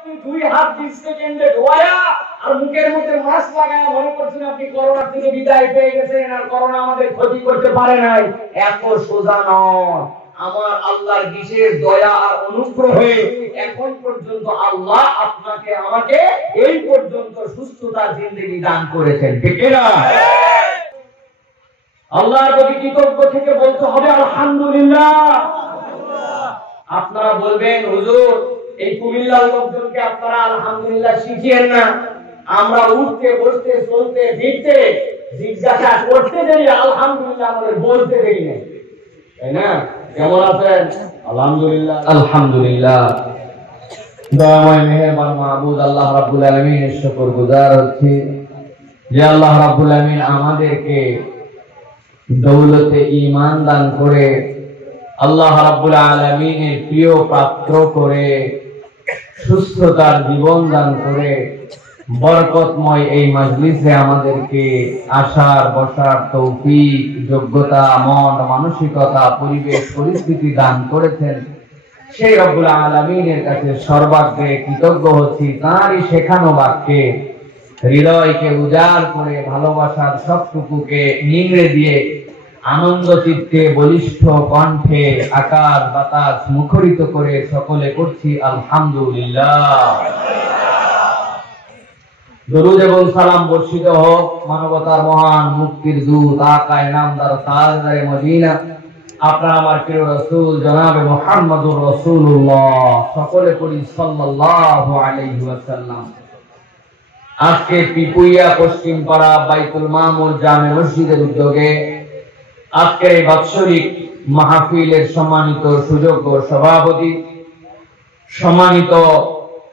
আপনি 2 হাত 20 সেকেন্ডে ধোয়া আর মুখের মধ্যে মাস্ক লাগায় মনে করছেন আপনি করোনা থেকে বিদায় পেয়ে গেছেন আর করোনা আমাদের ক্ষতি করতে পারে নাই। এত সোজা নয়। আমার আল্লাহর বিশেষ দয়া আর অনুগ্রহে এখন পর্যন্ত আল্লাহ আপনাকে আমাকে এই পর্যন্ত সুস্থতা জিন্দেগি দান করেছেন, ঠিক না? আল্লাহর প্রতি কৃতজ্ঞ থেকে বলতে হবে আলহামদুলিল্লাহ। আপনারা বলবেন হুজুর এই কুমিল্লার লোকজনকে আপনারা আলহামদুলিল্লাহ শিখিয়েন না। আমরা উঠতে বসতে চলতে ফিরতে জিজ্ঞাসা করতে দেরি, আলহামদুলিল্লাহ আমাদের বলতে দেরি নেই, তাই না? কেমন আছেন? আলহামদুলিল্লাহ। আলহামদুলিল্লাহ। দয়াময় মেহেরবান মাহবুব আল্লাহ রাব্বুল আলামিনের শুকরগুজার হচ্ছি যে আল্লাহ রাব্বুল আলামিন আমাদেরকে দৌলতে ঈমান দান করে আল্লাহ রাব্বুল আলামিনের প্রিয় পাত্র করে সুস্থতার জীবন দান করে বরকতময় এই মাজলিসে আমাদেরকে আসার বসার তৌফিক, যোগ্যতা, মন মানসিকতা, পরিবেশ পরিস্থিতি দান করেছেন। সেই রব্বুল আলামিনের কাছে সর্বাগ্রে কৃতজ্ঞ হচ্ছি। তাঁরই শেখানো বাক্যে হৃদয়কে উজাড় করে ভালোবাসার সবটুকুকে নিংড়ে দিয়ে আনন্দ চিত্তে বলিষ্ঠ কণ্ঠে আকাশ বাতাস মুখরিত করে সকলে করছি আলহামদুলিল্লাহ। দরুদ এবং সালাম বর্ষিত হোক মানবতার মহান মুক্তির দূত আকায়ে নামদার তাজদারে মদিনা আপনার আমার প্রিয় রাসূল জনাবে মুহাম্মদুর রাসূলুল্লাহ। সকলে করি সাল্লাল্লাহু আলাইহি ওয়াসাল্লাম। আজকে পিপুইয়া পশ্চিম পাড়া বাইতুল মামুর জামে মসজিদের উদ্যোগে আজকের এই বাৎসরিক মাহফিলের সম্মানিত সুযোগ্য সভাপতি, সম্মানিত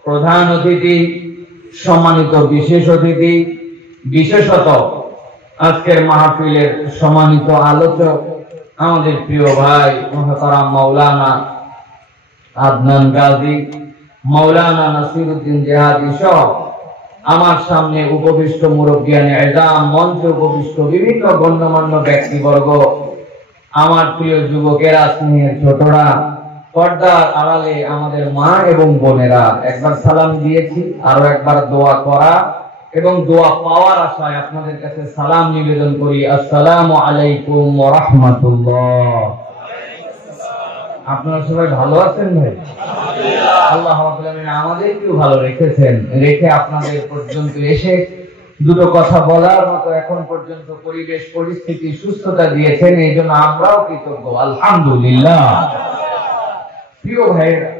প্রধান অতিথি, সম্মানিত বিশেষ অতিথি, বিশেষত আজকের মাহফিলের সম্মানিত আলোচক আমাদের প্রিয় ভাই মুহতারাম মাওলানা আদনান গাজী, মাওলানা নাসিরউদ্দিন জিহাদি সহ আমার সামনে উপবিষ্ট মুরব্বিয়ানে এজাম, মঞ্চে উপবিষ্ট বিভিন্ন গণ্যমান্য ব্যক্তিবর্গ, আমার প্রিয় যুবকেরা, স্নেহের ছোটরা, পর্দার আড়ালে আমাদের মা এবং বোনেরা, একবার সালাম দিয়েছি, আরো একবার দোয়া করা এবং দোয়া পাওয়ার আশায় আপনাদের কাছে সালাম নিবেদন করি। আসসালামু আলাইকুম ওয়া রাহমাতুল্লাহ। আপনারা সবাই ভালো আছেন ভাই? আল্লাহ রাব্বুল আলামিন আমাদেরকেও ভালো রেখেছেন, রেখে আপনাদের পর্যন্ত এসে দুটো কথা বলার মতো এখন পর্যন্ত পরিবেশ পরিস্থিতি সুস্থতা দিয়েছেন, এই জন্য আমরাও কৃতজ্ঞ আলহামদুলিল্লাহ। প্রিয় ভাইয়েরা,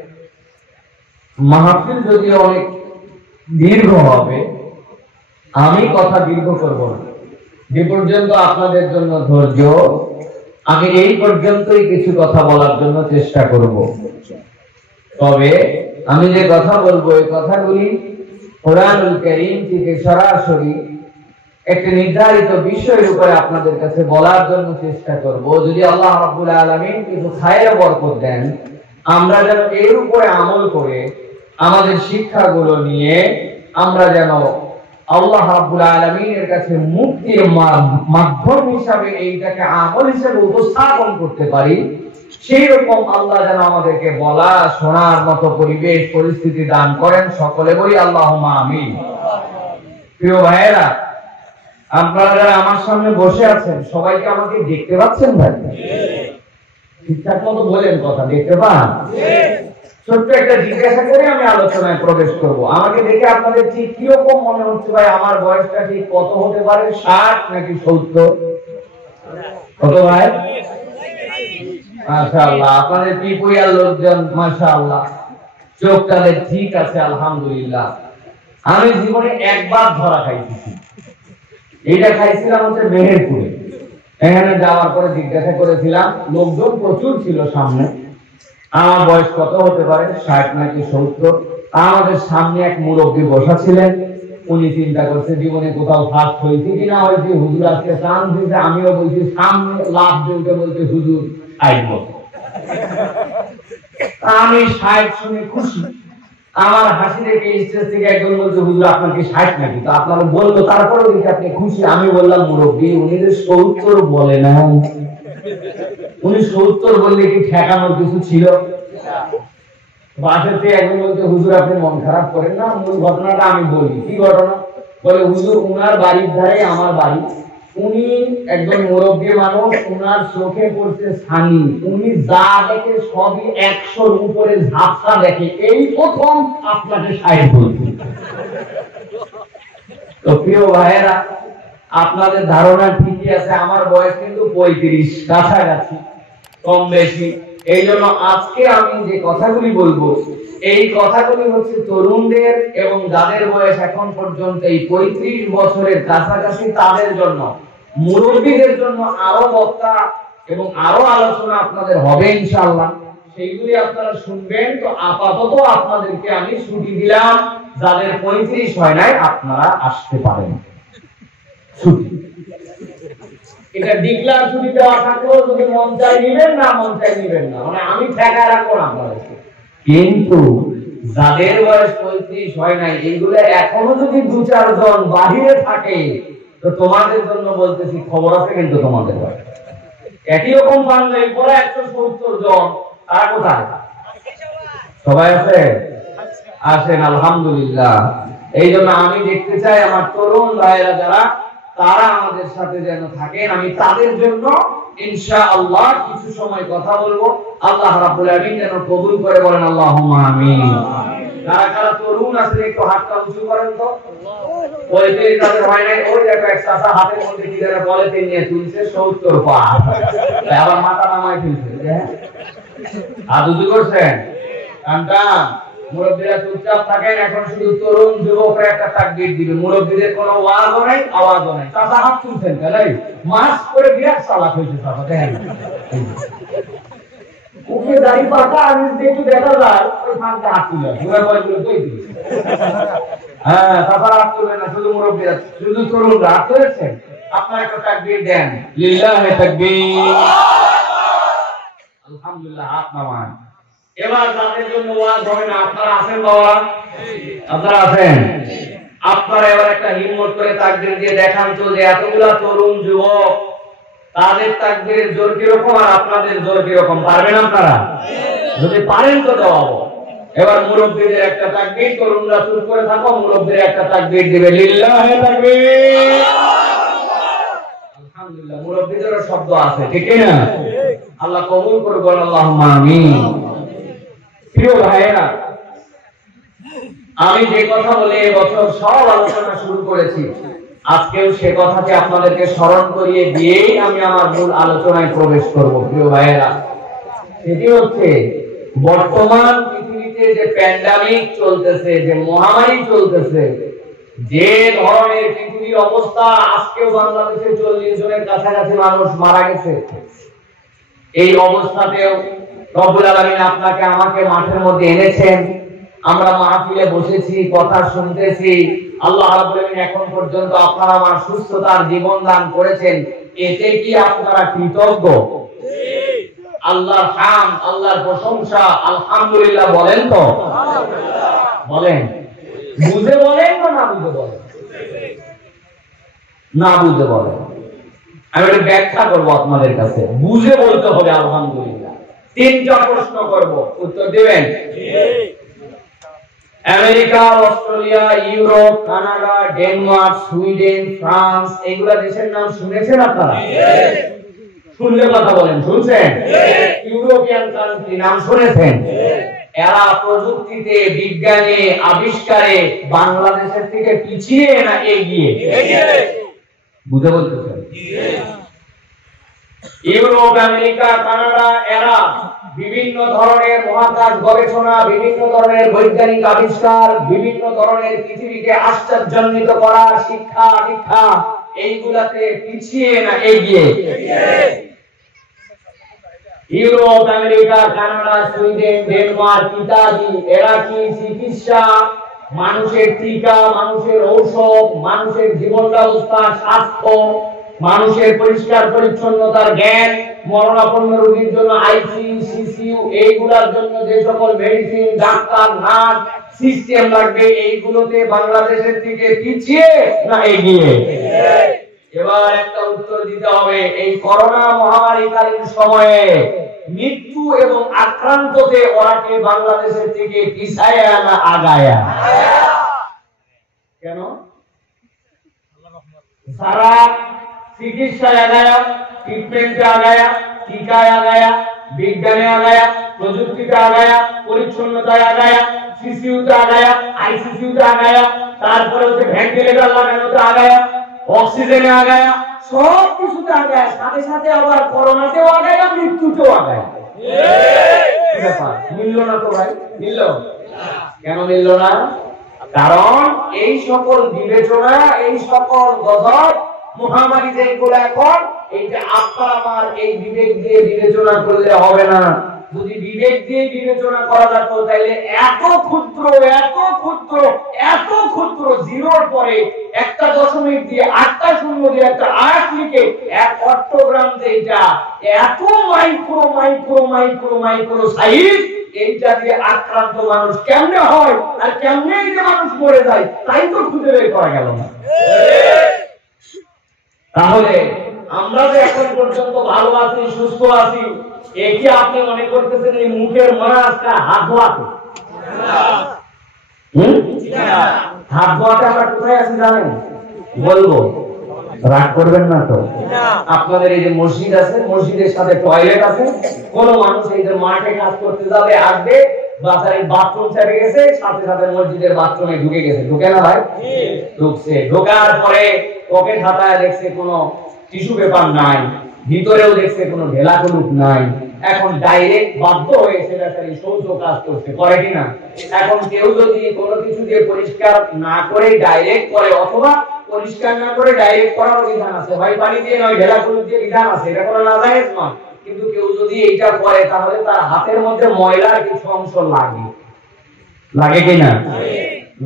মাহফিল যদি অনেক দীর্ঘ হবে, আমি কথা দীর্ঘ করব না। যে পর্যন্ত আপনাদের জন্য ধৈর্য, আমি এই পর্যন্তই কিছু কথা বলার জন্য চেষ্টা করব। তবে আমি যে কথা বলবো এই কথাগুলি কোরআনুল কারীম থেকে সরাসরি একটি নির্ধারিত বিষয়ের উপরে আপনাদের কাছে বলার জন্য চেষ্টা করব। যদি আল্লাহ রাব্বুল আলামিন কিছু খায়ের বরকত দেন, আমরা যেন এর উপরে আমল করে আমাদের শিক্ষাগুলো নিয়ে আমরা যেন আল্লাহ রাব্বুল আলামিনের কাছে মুক্তির মাধ্যম হিসাবে এইটাকে আমল হিসেবে উপস্থাপন করতে পারি, সেই রকম আল্লাহ যেন আমাদেরকে বলা শোনার মতো পরিবেশ পরিস্থিতি দান করেন। সকলে বলি আল্লাহুম্মা আমিন। প্রিয় ভাইয়েরা, আপনারা যারা আমার সামনে বসে আছেন সবাইকে আমাকে দেখতে পাচ্ছেন ভাই? ঠিকঠাক মতো বলেন, কথা দেখতে পান? ছোট্ট একটা জিজ্ঞাসা করে আমি আলোচনায় প্রবেশ করব। আমাকে দেখে আপনাদের ঠিক কিরকম মনে হচ্ছে ভাই? আমার বয়সটা ঠিক কত হতে পারে? 60 নাকি 70? কত ভাই? মাশাআল্লাহ, আপনাদের পিপুইয়ার লোকজন মাশাআল্লাহ, চোখ তাদের ঠিক আছে আলহামদুলিল্লাহ। আমি জীবনে একবার ধরা খাইছি, এইটা খাইছিলাম হচ্ছে মেহেরপুরে। এখানে যাওয়ার পরে জিজ্ঞাসা করেছিলাম, লোকজন প্রচুর ছিল সামনে, আমার বয়স কত হতে পারে, 60 নাকি 70? আমাদের সামনে এক মুরব্বী বসা ছিলেন, উনি চিন্তা করছে জীবনে কোথাও ফার্স্ট হয়েছে কিনা, হয়েছে হুজুর আজকে চান দিয়েছে। আমিও বলছি সামনে লাভ দিয়ে বলছে হুজুর 60 বছর। আমি 60 শুনে খুশি। আমার হাসি দেখে স্টেজ থেকে একজন বলছে হুজুর আপনার কি 60 নাকি? তো আপনারা বললো, তারপরেও দেখি আপনি খুশি। আমি বললাম মুরব্বী, উনি যে 70 বলে না, উনি 70 বললে কি ঠেকানোর কিছু ছিল? বাসাতে একজন বলতে, হুজুর আপনি মন খারাপ করেন না, মূল ঘটনাটা আমি বলি। কি ঘটনা? বলে, হুজুর উনার বাড়ির ধারে আমার বাড়ি, উনি একজন মুরব্বী মানুষ, উনার চোখে পড়ছে ছানি, উনি যা দেখে সবই 100-র উপরে ঝাপসা দেখে, এই প্রথম আপনাকে 60 বলছি। তো প্রিয় ভাইয়েরা, আপনাদের ধারণা ঠিকই আছে, আমার বয়স কিন্তু 35 কাছাকাছি, কম বেশি। এই জন্য আজকে আমি যে কথাগুলি বলবো, এই কথাগুলি হচ্ছে তরুণদের এবং যাদের বয়স এখন পর্যন্ত এই 35 বছরের কাছাকাছি, তাদের জন্য। মুরব্বীদের জন্য আরো বক্তা এবং আরো আলোচনা আপনাদের হবে ইনশাআল্লাহ, সেইগুলি আপনারা শুনবেন। তো আপাতত আপনাদেরকে আমি ছুটি দিলাম, যাদের 35 হয় নাই আপনারা আসতে পারেন। ছুটি এটা ডিক্লার ছুটি দেওয়া থাকলেও যদি মন চাই নিবেন, না মন চাই নিবেন না, মানে আমি ঠেকায় রাখবো না আপনাদেরকে। কিন্তু যাদের বয়স 35 হয় নাই, এইগুলো এখনো যদি 2-4 জন বাহিরে থাকে, তো তোমাদের জন্য বলতেছি, খবর আছে কিন্তু তোমাদের বয়স একই রকম বাংলায় পড়া 170 জন, তারা কোথায়? সবাই আছে? আসেন, আলহামদুলিল্লাহ। এই জন্য আমি দেখতে চাই আমার তরুণ ভাইয়েরা যারা, তারা আমাদের সাথে যেন থাকেন। আমি তাদের জন্য ইনশাআল্লাহ কিছু সময় কথা বলবো। আল্লাহ রাব্বুল আমিন যেন কবুল করে, বলেন আল্লাহুম্মা আমিন। যারা যারা তরুণ আছেন একটু হাতটা উঁচু করেন তো। বলতে তাদের হয় নাই, ওই দেখো এক চাচা হাতের মধ্যে কি যেন বলেতে নিয়ে তুলছে 70 পা, আবার মাথা নামায় ফেলছে। হাত উঁচু করছেন, কানটা মুরব্বীরা চুপচাপ থাকেন। এখন শুধু তরুণ যুবকরা একটা তাকবীর দিবে, মুরব্বীদের কোনো ওয়াজও নাই, আওয়াজও নাই। চাচা হাত তুলছেন কেন? মাস্ক করে বিরাট চালাক হয়েছে চাচা, দেখেন ওকে দাড়ি পাতা আমি একটু দেখা যায়, ওই ফাঁকটা হাত তুলে ঘুরে বয়সগুলো কই দিচ্ছে। হ্যাঁ, চাচা হাত তুলবে না, শুধু মুরব্বীরা, শুধু তরুণরা হাত তুলেছেন। আপনারা একটা তাকবীর দেন, লিল্লাহি তাকবীর, আলহামদুলিল্লাহ, হাত নামান। এবার যাদের জন্য ওয়াজ হবে না, আপনারা আছেন বাবা? আপনারা আছেন? আপনারা এবার একটা হিম্মত করে তাকবীর দিয়ে দেখান তো, যে এতগুলা তরুণ যুবক, তাদের তাকবীরের জোর কিরকম আর আপনাদের জোর কিরকম, পারবেন আপনারা? যদি পারেন তো দাও। এবার মুরব্বীদের একটা তাকবীর, তরুণরা চুপ করে থাকো, মুরব্বীরা একটা তাকবীর দিবে, লিল্লাহি তাকবীর, আলহামদুলিল্লাহ। মুরব্বীদেরও শব্দ আছে, ঠিক না? আল্লাহ কবুল করুন, বলেন আল্লাহুম্মা আমিন। প্রিয় ভাইয়েরা, আমি যে কথা বলে এবছর সব আলোচনা শুরু করেছি, আজকেও সে কথাকে আপনাদেরকে স্মরণ করিয়ে দিয়েই আমি আমার মূল আলোচনায় প্রবেশ করব। প্রিয় ভাইয়েরা, সেটি হচ্ছে বর্তমান পৃথিবীতে যে প্যান্ডামিক চলতেছে, যে মহামারী চলতেছে, যে ধরনের পৃথিবীর অবস্থা, আজকেও বাংলাদেশে 40 জনের কাছাকাছি মানুষ মারা গেছে। এই অবস্থাতেও রব্বুল আলামিন আপনাকে আমাকে মাঠের মধ্যে এনেছেন, আমরা মাহফিলে বসেছি, কথা শুনতেছি। আল্লাহ রাব্বুল আলামিন এখন পর্যন্ত আপনারা আমার সুস্থতার জীবন দান করেছেন, এতে কি আপনারা কৃতজ্ঞ? আল্লাহর হামদ, আল্লাহর প্রশংসা, আলহামদুলিল্লাহ বলেন তো? বলেন, বুঝে বলেন না বুঝে বলেন? না বুঝে বলেন। আমি একটা ব্যাখ্যা করবো আপনাদের কাছে, বুঝে বলতে হবে আলহামদুলিল্লাহ। 3টা প্রশ্ন করব, উত্তর দিবেন? America, Australia, Europe, Canada, Denmark, Sweden, France, এগুলা দেশের নাম শুনেছেন আপনারা? শুনলে কথা বলেন, শুনছেন? ইউরোপিয়ান কান্ট্রি নাম শুনেছেন? এরা প্রযুক্তিতে, বিজ্ঞানে, আবিষ্কারে বাংলাদেশের থেকে পিছিয়ে না এগিয়ে? বুঝে বলতেছেন? ইউরোপ, আমেরিকা, কানাডা, এরা বিভিন্ন ধরনের মহাকাশ গবেষণা, বিভিন্ন ধরনের বৈজ্ঞানিক আবিষ্কার, বিভিন্ন ধরনের পৃথিবীকে আশ্চর্যান্বিত করার শিক্ষা দীক্ষা, এইগুলাতে পিছিয়ে না এগিয়ে? Europe, America, Canada, Sweden, Denmark ইত্যাদি, এরা কি চিকিৎসা, মানুষের টিকা, মানুষের ঔষধ, মানুষের জীবন ব্যবস্থা, স্বাস্থ্য, মানুষের পরিষ্কার পরিচ্ছন্নতার জ্ঞান, মরণাপন্ন রোগীর জন্য আইসিইউ, সিসিইউ, এইগুলোর জন্য যে সকল মেডিসিন, ডাক্তার, নার্স সিস্টেম লাগবে, এইগুলোতে বাংলাদেশের থেকে পিছিয়ে না এগিয়ে? এবার একটা উত্তর দিতে হবে, এই করোনা মহামারীকালীন সময়ে মৃত্যু এবং আক্রান্ততে ওরাকে বাংলাদেশের থেকে পিছায়া না আগায়া? কেন? সারা চিকিৎসায় আগায়া, ট্রিটমেন্টে আগায়া, টিকায় আগায়া, বিজ্ঞানে আগায়া, প্রযুক্তিতে আগায়া, পরিচ্ছন্নতায় আগায়া, সিসিউতে আগায়া, আইসিসিউতে আগায়া, তারপরে হচ্ছে ভেন্টিলেটর লাগানোতে আগায়া, অক্সিজেনে আগায়া, সব কিছুতে আগায়া, সাথে সাথে আবার করোনাতেও আগায়া, মৃত্যুতেও আগায়া। মিলল না তো ভাই? মিলল? কেন মিলল না? কারণ এই সকল বিবেচনা, এই সকল গজব মহামারী যেগুলো এখন, এইটা আপনার আমার এই বিবেক দিয়ে বিবেচনা করলে হবে না। যদি বিবেক দিয়ে বিবেচনা করা যেত তাহলে এত ক্ষুদ্র জিরোর পরে একটা দশমিক দিয়ে 8টা শূন্য দিয়ে একটা আয়াত লিখে এক অর্থোগ্রাম যেটা এত মাইক্রো সাইজ, এইটা দিয়ে আক্রান্ত মানুষ কেমনে হয় আর কেমনে এই যে মানুষ মরে যায় তাই তো খুঁজে বের করা গেল না। তাহলে আমরা যে এখন পর্যন্ত ভালো আছি, সুস্থ আছি, একে আপনি মনে করতেছেন এই মুখের মাঝটা হাত ধোয়াতে? হাত ধোয়াতে আমরা কোথায় আছি জানেন? বলবো, রাগ করবেন না তো? আপনাদের এই যে মসজিদ আছে, মসজিদের সাথে টয়লেট আছে, কোন মানুষ এই যে মাঠে কাজ করতে যাবে, আসবে বাজারে বাথরুম ছেড়ে গেছে, সাথে সাথে মসজিদের বাথরুমে ঢুকে গেছে, ঢুকে না ভাই? ঢুকছে, ঢোকার পরে ওকে খাতায় দেখছে কোনো টিস্যু পেপার নাই, ভিতরেও দেখছে কোনো ঢেলা কলুক নাই, এখন ডাইরেক্ট বাধ্য হয়ে সেটাই শৌচ কাজ করছে, করে কিনা? এখন কেউ যদি কোনো কিছু দিয়ে পরিষ্কার না করে ডাইরেক্ট করে, অথবা পরিষ্কার না করে ডাইরেক্ট করার বিধান আছে, ভাই পানি দিয়ে নয় ঢেলা কলুক দিয়ে বিধান আছে, এটা কোনো নাজায়েজ নয়, কিন্তু কেউ যদি এইটা করে তাহলে তার হাতের মধ্যে ময়লার কিছু অংশ লাগে, লাগে কিনা?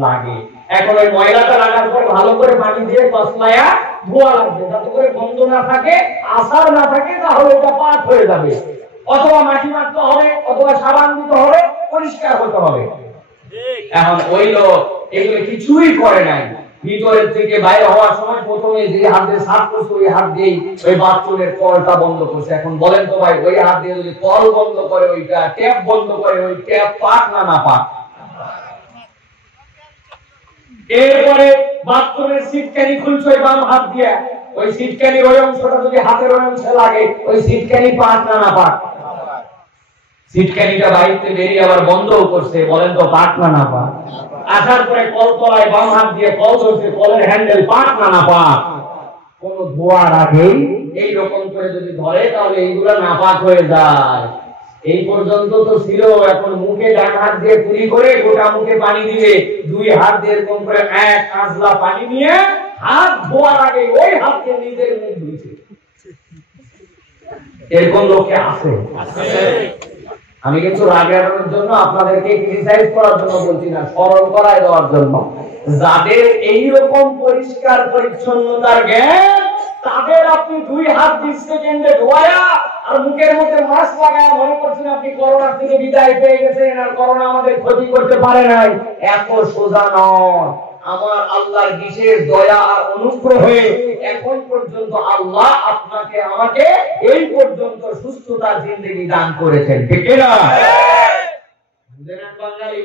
লাগে। এখন ওই ময়লাটা লাগার পর ভালো করে পানি দিয়ে কসলায়া ধোয়া লাগবে, যাতে করে গন্ধ না থাকে, আসার না থাকে, তাহলে এটা পাক হয়ে যাবে, অথবা মাটি মারতে হবে, অথবা সাবান দিতে হবে, পরিষ্কার হতে হবে। এখন ওই লোক এগুলো কিছুই করে নাই, ভিতরের থেকে বাইরে হওয়ার সময় প্রথমে যে হাত দিয়ে সাফ করছে ওই হাত দিয়েই ওই বাথরুমের কলটা বন্ধ করছে। এখন বলেন তো ভাই, ওই হাত দিয়ে যদি কল বন্ধ করে, ওইটা ট্যাপ বন্ধ করে, ওই ট্যাপ পাক না না পাক? এরপরে বাথরুমের সিটকানি খুলছে ওই বাম হাত দিয়ে, ওই সিটকানির ওই অংশটা যদি হাতের ওই অংশে লাগে, ওই সিটকানি পাক না না পাক? সিটকানিটা বাইরে বেরিয়ে আবার বন্ধও করছে, বলেন তো পাক না না পাক? আসার পরে কল তলায় বাম হাত দিয়ে কল ধরছে, কলের হ্যান্ডেল পাক না না পাক? কোন ধোয়ার আগেই এইরকম করে যদি ধরে তাহলে এইগুলা নাপাক হয়ে যায়। এই পর্যন্ত তো ছিল, এখন মুখে ডান হাত দিয়ে কুলি করে গোটা মুখে পানি দিবে, দুই হাত দিয়ে এরকম করে এক আঁচলা পানি নিয়ে হাত ধোয়ার আগে ওই হাতকে নিজের মুখ ধুইছে। এরকম লোকে আছে। আমি কিন্তু রাগ এড়ানোর জন্য, আপনাদেরকে ক্রিটিসাইজ করার জন্য বলছি না, স্মরণ করায় দেওয়ার জন্য। যাদের এইরকম পরিষ্কার পরিচ্ছন্নতার জ্ঞান, তাদের আপনি দুই হাত 20 সেকেন্ডে ধোয়া আর মুখের মধ্যে মাস্ক লাগায় মনে করছেন আপনি করোনা থেকে বিদায় পেয়ে গেছেন, আর করোনা আমাদের ক্ষতি করতে পারে নাই, এত সোজা নয়। আমার আল্লাহর বিশেষ দয়া আর অনুগ্রহে এখন পর্যন্ত আল্লাহ আপনাকে আমাকে এই পর্যন্ত সুস্থতার জিন্দেগি দান করেছেন, ঠিক না? বাঙালি,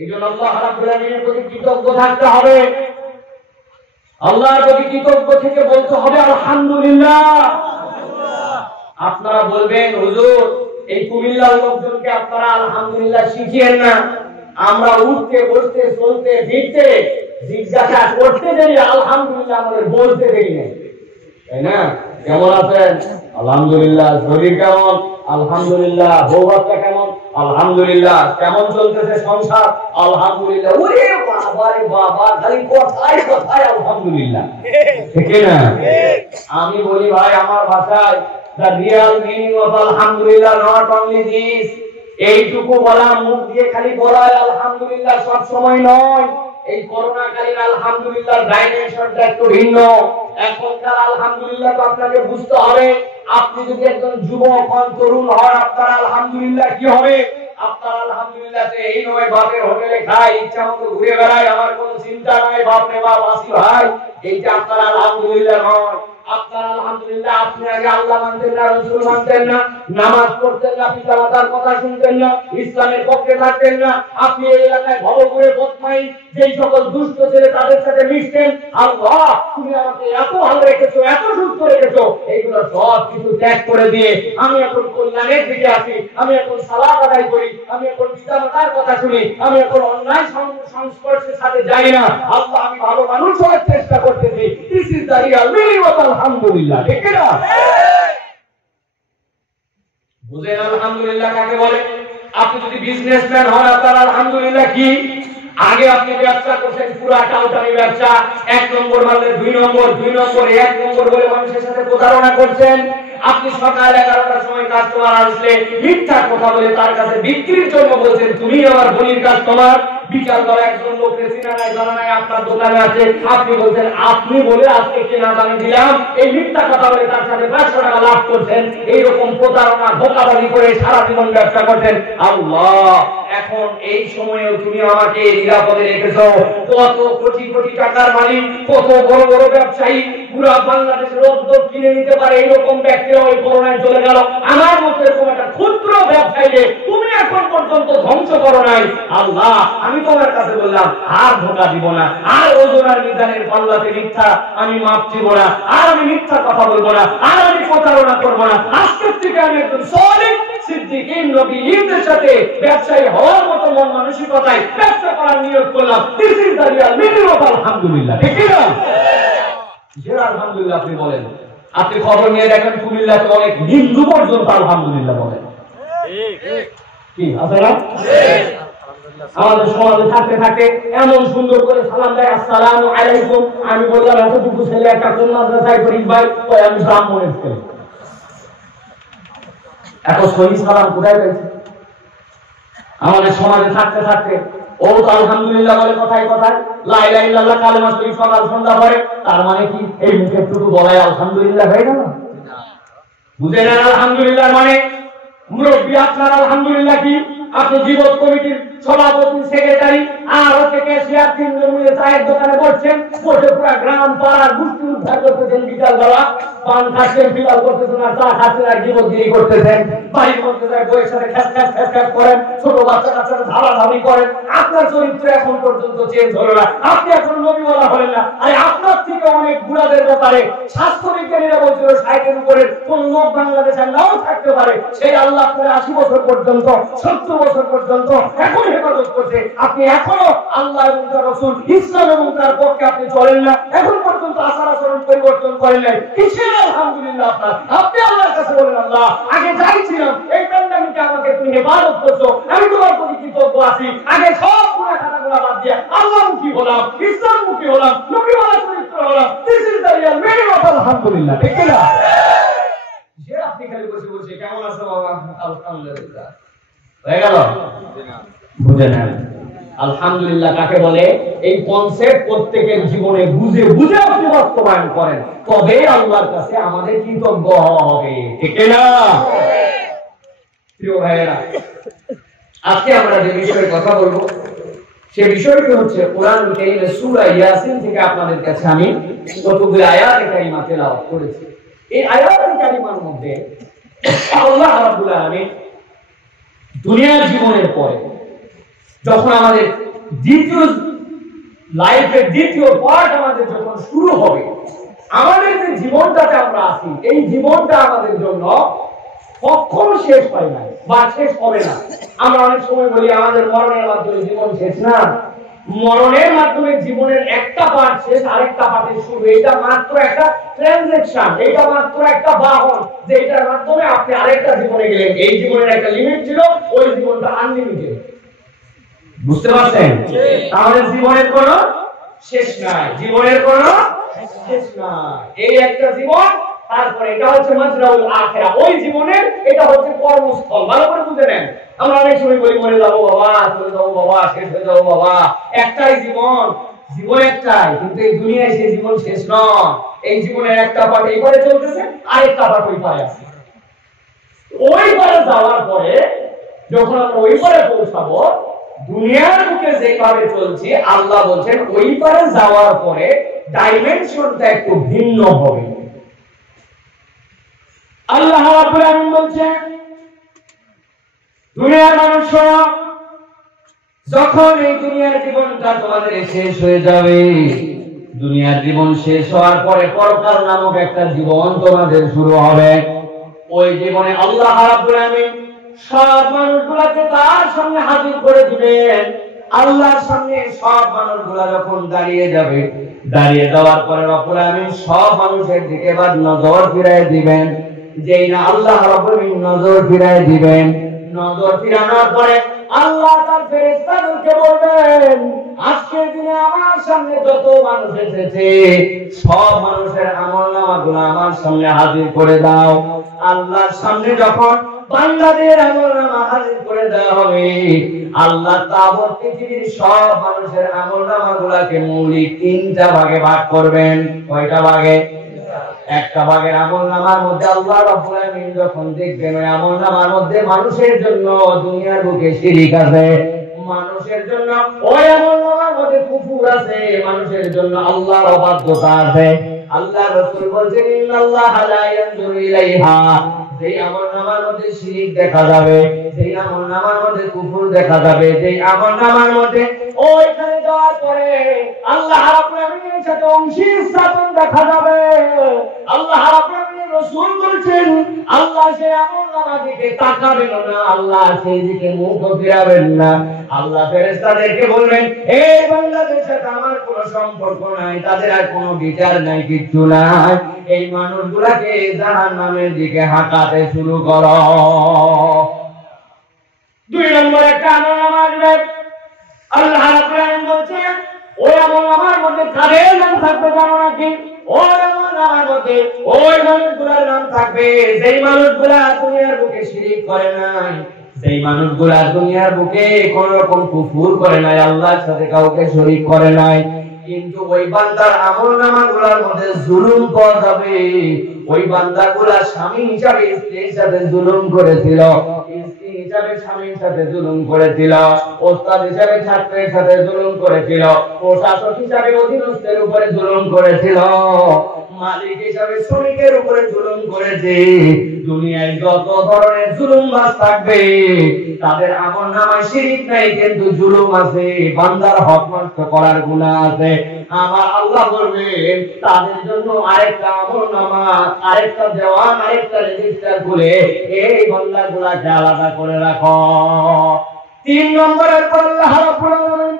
এই জন্য আল্লাহ রাব্বুল আলামিনের প্রতি কৃতজ্ঞ থাকতে হবে, আল্লাহর প্রতি কৃতজ্ঞ থেকে বলতে হবে আলহামদুলিল্লাহ। আপনারা বলবেন হুজুর এই কুমিল্লার লোকজনকে আপনারা আলহামদুলিল্লাহ শিখিয়েন না, আমরা উঠতে বসতে চলতে ফিরতে জিজ্ঞাসা করতে দেরি, আলহামদুলিল্লাহ আমাদের বলতে দেরি নেই, তাই না? কেমন আছেন? আলহামদুলিল্লাহ। শরীর কেমন? আলহামদুলিল্লাহ। বউ বাচ্চা কেমন? আলহামদুলিল্লাহ। কেমন চলতেছে সংসার? আলহামদুলিল্লাহ। ওরে বাবা রে বাবা, খালি কথাই কথাই আলহামদুলিল্লাহ, ঠিক না? আমি বলি ভাই আমার ভাষায়, the real meaning of alhamdulillah not only this, এইটুকু বলা, মুখ দিয়ে খালি বলা আলহামদুলিল্লাহ সব সময় নয়। এই করোনা কালীন আলহামদুলিল্লাহ ডাইমেনশনটা একটু ভিন্ন। এখনকার আলহামদুলিল্লাহ তো আপনাকে বুঝতে হবে, আপনি যদি একজন যুবক হন, তরুণ হন, আপনার আলহামদুলিল্লাহ কি হবে? আপনার আলহামদুলিল্লাহ এই নয় বাপের হোটেলে খাই, ইচ্ছা মতো ঘুরে বেড়াই, আমার কোনো চিন্তা নাই, বাপ রে বাপ আসি ভাই, এই যে আপনার আলহামদুলিল্লাহ নয়। আপনার আলহামদুলিল্লাহ আপনি আগে আল্লাহ মানতেন না, রাসূল মানতেন না, নামাজ পড়তেন না, পিতামাতার কথা শুনতেন না, ইসলামের পক্ষে থাকতেন না, আপনি এই এলাকায় ভবঘুরে বদমাই যেই সকল দুষ্ট ছেলে তাদের সাথে মিশতেন। আল্লাহ তুমি আমাকে এত ভালো রেখেছো, এত সুস্থ রেখেছো, এইগুলো সব কিছু ত্যাগ করে দিয়ে আমি এখন কল্যাণের দিকে আসি, আমি এখন সালাত আদায় করি, আমি এখন পিতামাতার কথা শুনি, আমি এখন অন্যায় সংস্পর্শের সাথে যাই না। আল্লাহ আমি ভালো মানুষ হওয়ার চেষ্টা করতেছি। This is the Real meaning of আলহামদুলিল্লাহ। ঠিক না? বুঝেন আলহামদুলিল্লাহ কাকে বলে? আপনি যদি বিজনেসম্যান হন, আপনার আলহামদুলিল্লাহ কি? আগে আপনি ব্যবসা করছেন পুরো টাউটারি ব্যবসা, 1 নম্বর মারলে 2 নম্বর, 2 নম্বর 1 নম্বর বলে মানুষের সাথে প্রতারণা করছেন। আপনি সকাল 11টার সময় কাস্টমার আসলে মিথ্যা কথা বলে তার কাছে বিক্রির জন্য বলছেন তুমি আমার বোনের কাস্টমার। বিকাল বেলা একজন লোক চিনা নাই জানা নাই আপনার দোকানে আছে, আপনি বলছেন আপনি বলে আজকে কেনা দামে দিলাম, এই মিথ্যা কথা বলে তার সাথে 500 টাকা লাভ করছেন। এইরকম প্রতারণা ধোঁকাবাজি করে সারা জীবন ব্যবসা করছেন। আল্লাহ এখন এই সময়েও তুমি আমাকে নিরাপদে রেখেছো। কত কোটি কোটি টাকার মালিক, কত বড় বড় ব্যবসায়ী পুরা বাংলাদেশের রোদ কিনে নিতে পারে, এইরকম ব্যক্তিরা ওই করোনায় চলে গেল। আমার মতো এরকম একটা ক্ষুদ্র ব্যবসায়ীকে তুমি এখন পর্যন্ত ধ্বংস করো নাই। আল্লাহ আমি তোমার কাছে বললাম আর ধোঁকা দিব না, আর ওজন আর মিজানের পাল্লাতে মিথ্যা আমি মাপ দিব না, আর আমি মিথ্যা কথা বলবো না, আর আমি প্রতারণা করবো না। আজকের থেকে আমি একজন সলিড সিদ্দিকীন নবীদের সাথে ব্যবসায়ী হওয়ার মতো মন মানসিকতায় ব্যবসা করার নিয়োগ করলাম। This is the Real meaning of আলহামদুলিল্লাহ। ঠিক না? যে আলহামদুলিল্লাহ আপনি বলেন, আপনি খবর নিয়ে দেখেন কুমিল্লাতে অনেক হিন্দু পর্যন্ত আলহামদুলিল্লাহ বলেন। কি আপনারা আমাদের সমাজে থাকতে থাকতে এমন সুন্দর করে সালাম দেয় আসসালামু আলাইকুম। আমি বললাম এতটুকু ছেলে একটা কোন মাদ্রাসায় পড়ি ভাই? ওই আমি ব্রাহ্মণের ছেলে। এত সহি সালাম কোথায় পেয়েছে? আমাদের সমাজে থাকতে থাকতে ও তো আলহামদুলিল্লাহ বলে কথায় কথায়, লা ইলাহা ইল্লাল্লাহ কালেমা শরীফ সকাল সন্ধ্যা পড়ে, তার মানে কি এই মুখের টুকু বলায় আলহামদুলিল্লাহ হয়ে গেল? বুঝে নেন আলহামদুলিল্লাহ মানে মুরব্বী আপনার আলহামদুলিল্লাহ কি? আপনি জীবন কমিটির সভাপতি, সেক্রেটারি আর হচ্ছে ক্যাশিয়ার, 3 জন মিলে চায়ের দোকানে বসছেন, বসে পুরো গ্রাম পাড়ার গোষ্ঠী উদ্ধার করতেছেন। বিকাল বেলা পান খাচ্ছেন, বিলাল করতেছেন, আর চা খাচ্ছেন, আর জীবনগিরি করতেছেন। বাড়ির মধ্যে যায় বইয়ের সাথে খ্যাস খ্যাস খ্যাস খ্যাস করেন, ছোট বাচ্চা কাচ্চারা ধারাধারি করেন। আপনার চরিত্র এখন পর্যন্ত চেঞ্জ হলো না, আপনি এখন নবীওয়ালা হলেন না। আরে আপনার থেকে অনেক বুড়াদের ব্যাপারে স্বাস্থ্য বিজ্ঞানীরা বলছিল 60-এর উপরের কোন লোক বাংলাদেশে নাও থাকতে পারে, সেই আল্লাহ আপনার 80 বছর পর্যন্ত, 70 বছর পর্যন্ত এখন হেফাজত করছে। আপনি এখনো আল্লাহ এবং তার রাসূল, ইসলাম এবং তার পক্ষে আপনি চলেন না, এখন পর্যন্ত আচার আচরণ পরিবর্তন করেন নাই। কিসের আলহামদুলিল্লাহ আপনার? আপনি আল্লাহর কাছে বলেন আল্লাহ আগে যাই ছিলাম এই প্যান্ডামিকে আমাকে তুমি হেফাজত করছো, আমি তোমার প্রতি কৃতজ্ঞ আছি। আগে সব গুনাহ খাতাগুলো বাদ দিয়ে আল্লাহমুখী হলাম, ইসলামমুখী হলাম, নবীওয়ালা চরিত্র হলাম। This is the Real meaning of আলহামদুলিল্লাহ। ঠিক না? যে আপনি খালি বসে বসে কেমন আছো বাবা আলহামদুলিল্লাহ হয়ে গেল? বুঝে নেন আলহামদুলিল্লাহ কাকে বলে। এই কনসেপ্ট প্রত্যেকের জীবনে বুঝে বুঝে আপনি বাস্তবায়ন করেন, তবে আল্লাহর কাছে আমাদের কৃতজ্ঞ হবে। ঠিক না? প্রিয় ভাইয়েরা, আজকে আমরা যে বিষয়ে কথা বলবো সে বিষয়টি হচ্ছে কোরআন কারীমের সূরা ইয়াসিন থেকে আপনাদের কাছে আমি কতগুলো আয়াত কারিমা তেলাওয়াত করেছি। এই আয়াত কারিমার মধ্যে আল্লাহ রাব্বুল আলামিন দুনিয়ার জীবনের পরে যখন আমাদের দ্বিতীয় লাইফের দ্বিতীয় পার্ট আমাদের যখন শুরু হবে, আমাদের যে জীবনটাতে আমরা আছি এই জীবনটা আমাদের জন্য কখনো শেষ হয় না বা শেষ হবে না। আমরা অনেক সময় বলি আমাদের মরণের মাধ্যমে জীবন শেষ না, মরণের মাধ্যমে জীবনের একটা পার্ট শেষ, আরেকটা পার্টের শুরু। এটা মাত্র একটা ট্রানজাকশন, এটা মাত্র একটা বাহন যে এটার মাধ্যমে আপনি আরেকটা জীবনে গেলেন। এই জীবনের একটা লিমিট ছিল, ওই জীবনটা আনলিমিটেড। বুঝতে পারছেন? আমাদের জীবনের কোনো শেষ নাই, জীবনের কোনো শেষ নাই। এই একটা জীবন, তারপরে এটা হচ্ছে মাজরাউল আখিরা, ওই জীবনের এটা হচ্ছে কর্মস্থল। ভালো করে বুঝে নেন। আমরা অনেক সময় বলি মরে যাবো বাবা, চলে যাবো বাবা, শেষ হয়ে যাবো বাবা। একটাই জীবন, জীবন একটাই, কিন্তু এই দুনিয়ায় সেই জীবন শেষ নয়। এই জীবনের একটা পার্ট এই পারে চলতেছে, আরেকটা পার্ট ওই পারে আছে। ওই পারে যাওয়ার পরে যখন আমরা ওই পারে পৌঁছাবো, দুনিয়ার বুকে যেভাবে চলছি আল্লাহ বলছেন ওই পারে যাওয়ার পরে ডাইমেনশনটা একটু ভিন্ন হবে। আল্লাহ রাব্বুল আলামিন বলছেন দুনিয়ার মানুষরা যখন এই দুনিয়ার জীবনটা তোমাদের শেষ হয়ে যাবে, দুনিয়ার জীবন শেষ হওয়ার পরে পরকাল নামক একটা জীবন তোমাদের শুরু হবে। ওই জীবনে আল্লাহ রাব্বুল আলামিন সব মানুষগুলোকে তার সামনে হাজির করে দিবেন। আল্লাহর সামনে সব মানুষগুলা যখন দাঁড়িয়ে যাবে, দাঁড়িয়ে যাওয়ার পরে রব্বুল আলামিন সব মানুষের দিকে এবার নজর ফিরিয়ে দিবেন। যেই না আল্লাহ রাব্বুল আলামিন নজর ফিরিয়ে দিবেন, নজর ফিরানোর পরে আল্লাহ তার ফেরেশতাদেরকে বলবেন আজকের দিনে আমার সামনে যত মানুষ এসেছে সব মানুষের আমলনামাগুলো আমার সামনে হাজির করে দাও। আল্লাহর সামনে যখন বান্দাদের আমলনামা হাজির করে দেওয়া হবে, আল্লাহ তাআলা পৃথিবীর সব মানুষের আমলনামাগুলোকে মৌলিক তিনটা ভাগে ভাগ করবেন। কয়টা ভাগে? একটা ভাগের আমলনামার মধ্যে আল্লাহ রাব্বুল আলামিন যখন দেখবেন ওই আমলনামার মধ্যে মানুষের জন্য দুনিয়ার বুকে শিরক আছে, মানুষের জন্য ওই আমলনামার মধ্যে কুফর আছে, মানুষের জন্য আল্লাহর অবাধ্যতা আছে। আল্লাহ রাসূল বলেন ইন্নাল্লাহা লা ইয়ানজুরু ইলাইহা, যেই আমলনামার মধ্যে শিরক দেখা যাবে, যেই আমলনামার মধ্যে কুফর দেখা যাবে, যেই আমলনামার মধ্যে ওইখানে যাওয়ার পরে আল্লাহ রাব্বুল আলামিনের সাথে অংশী স্থাপন দেখা যাবে, আল্লাহ রাব্বুল আলামিন রাসূল বলেন আল্লাহ সেই আমলনামার দিকে তাকাবেন না, আল্লাহ সেই দিকে মুখ ফিরাবেন না। আল্লাহ ফেরেশতাদেরকে বলবেন এই বান্দাদের সাথে আমার কোনো সম্পর্ক নাই, তাদের আর কোনো বিচার নাই, কিচ্ছু নাই, এই মানুষগুলোকে জাহান্নামের দিকে হাঁটাতে শুরু করো। দুই নম্বর একটা আমলনামা আসবে, আল্লাহ রাব্বুল আলামিন বলছেন ওই আমলনামার মধ্যে কাদের নাম থাকবে জানো নাকি? ওই আমলনামার মধ্যে ওই মানুষগুলোর নাম থাকবে যেই মানুষগুলা দুনিয়ার বুকে শিরক করে নাই, যেই মানুষগুলা দুনিয়ার বুকে কোন রকম কুফর করে নাই, আল্লাহর সাথে কাউকে শরীক করে নাই, কিন্তু ওই বান্দার আমলনামাগুলোর মধ্যে জুলুম করা যাবে। ওই বান্দাগুলা স্বামী হিসাবে স্ত্রীর সাথে জুলুম করেছিল, স্ত্রী হিসাবে স্বামীর সাথে জুলুম করেছিল, ওস্তাদ হিসাবে ছাত্রের সাথে জুলুম করেছিল, প্রশাসক হিসাবে অধীনস্থের উপরে জুলুম করেছিল, মালিক হিসাবে শ্রমিকের উপরে জুলুম করেছে। দুনিয়ায় যত ধরনের জুলুমবাজ থাকবে তাদের আমলনামায় শিরক নাই কিন্তু জুলুম আছে, বান্দার হক নষ্ট করার গুনাহ আছে। আমার আল্লাহ বলবেন তাদের জন্য আরেকটা আমলনামা, আরেকটা দেওয়ান, আরেকটা রেজিস্টার খুলে এই বান্দাগুলোকে আলাদা করে রাখো। তিন নম্বরের পর আল্লাহ রাব্বুল আলামিন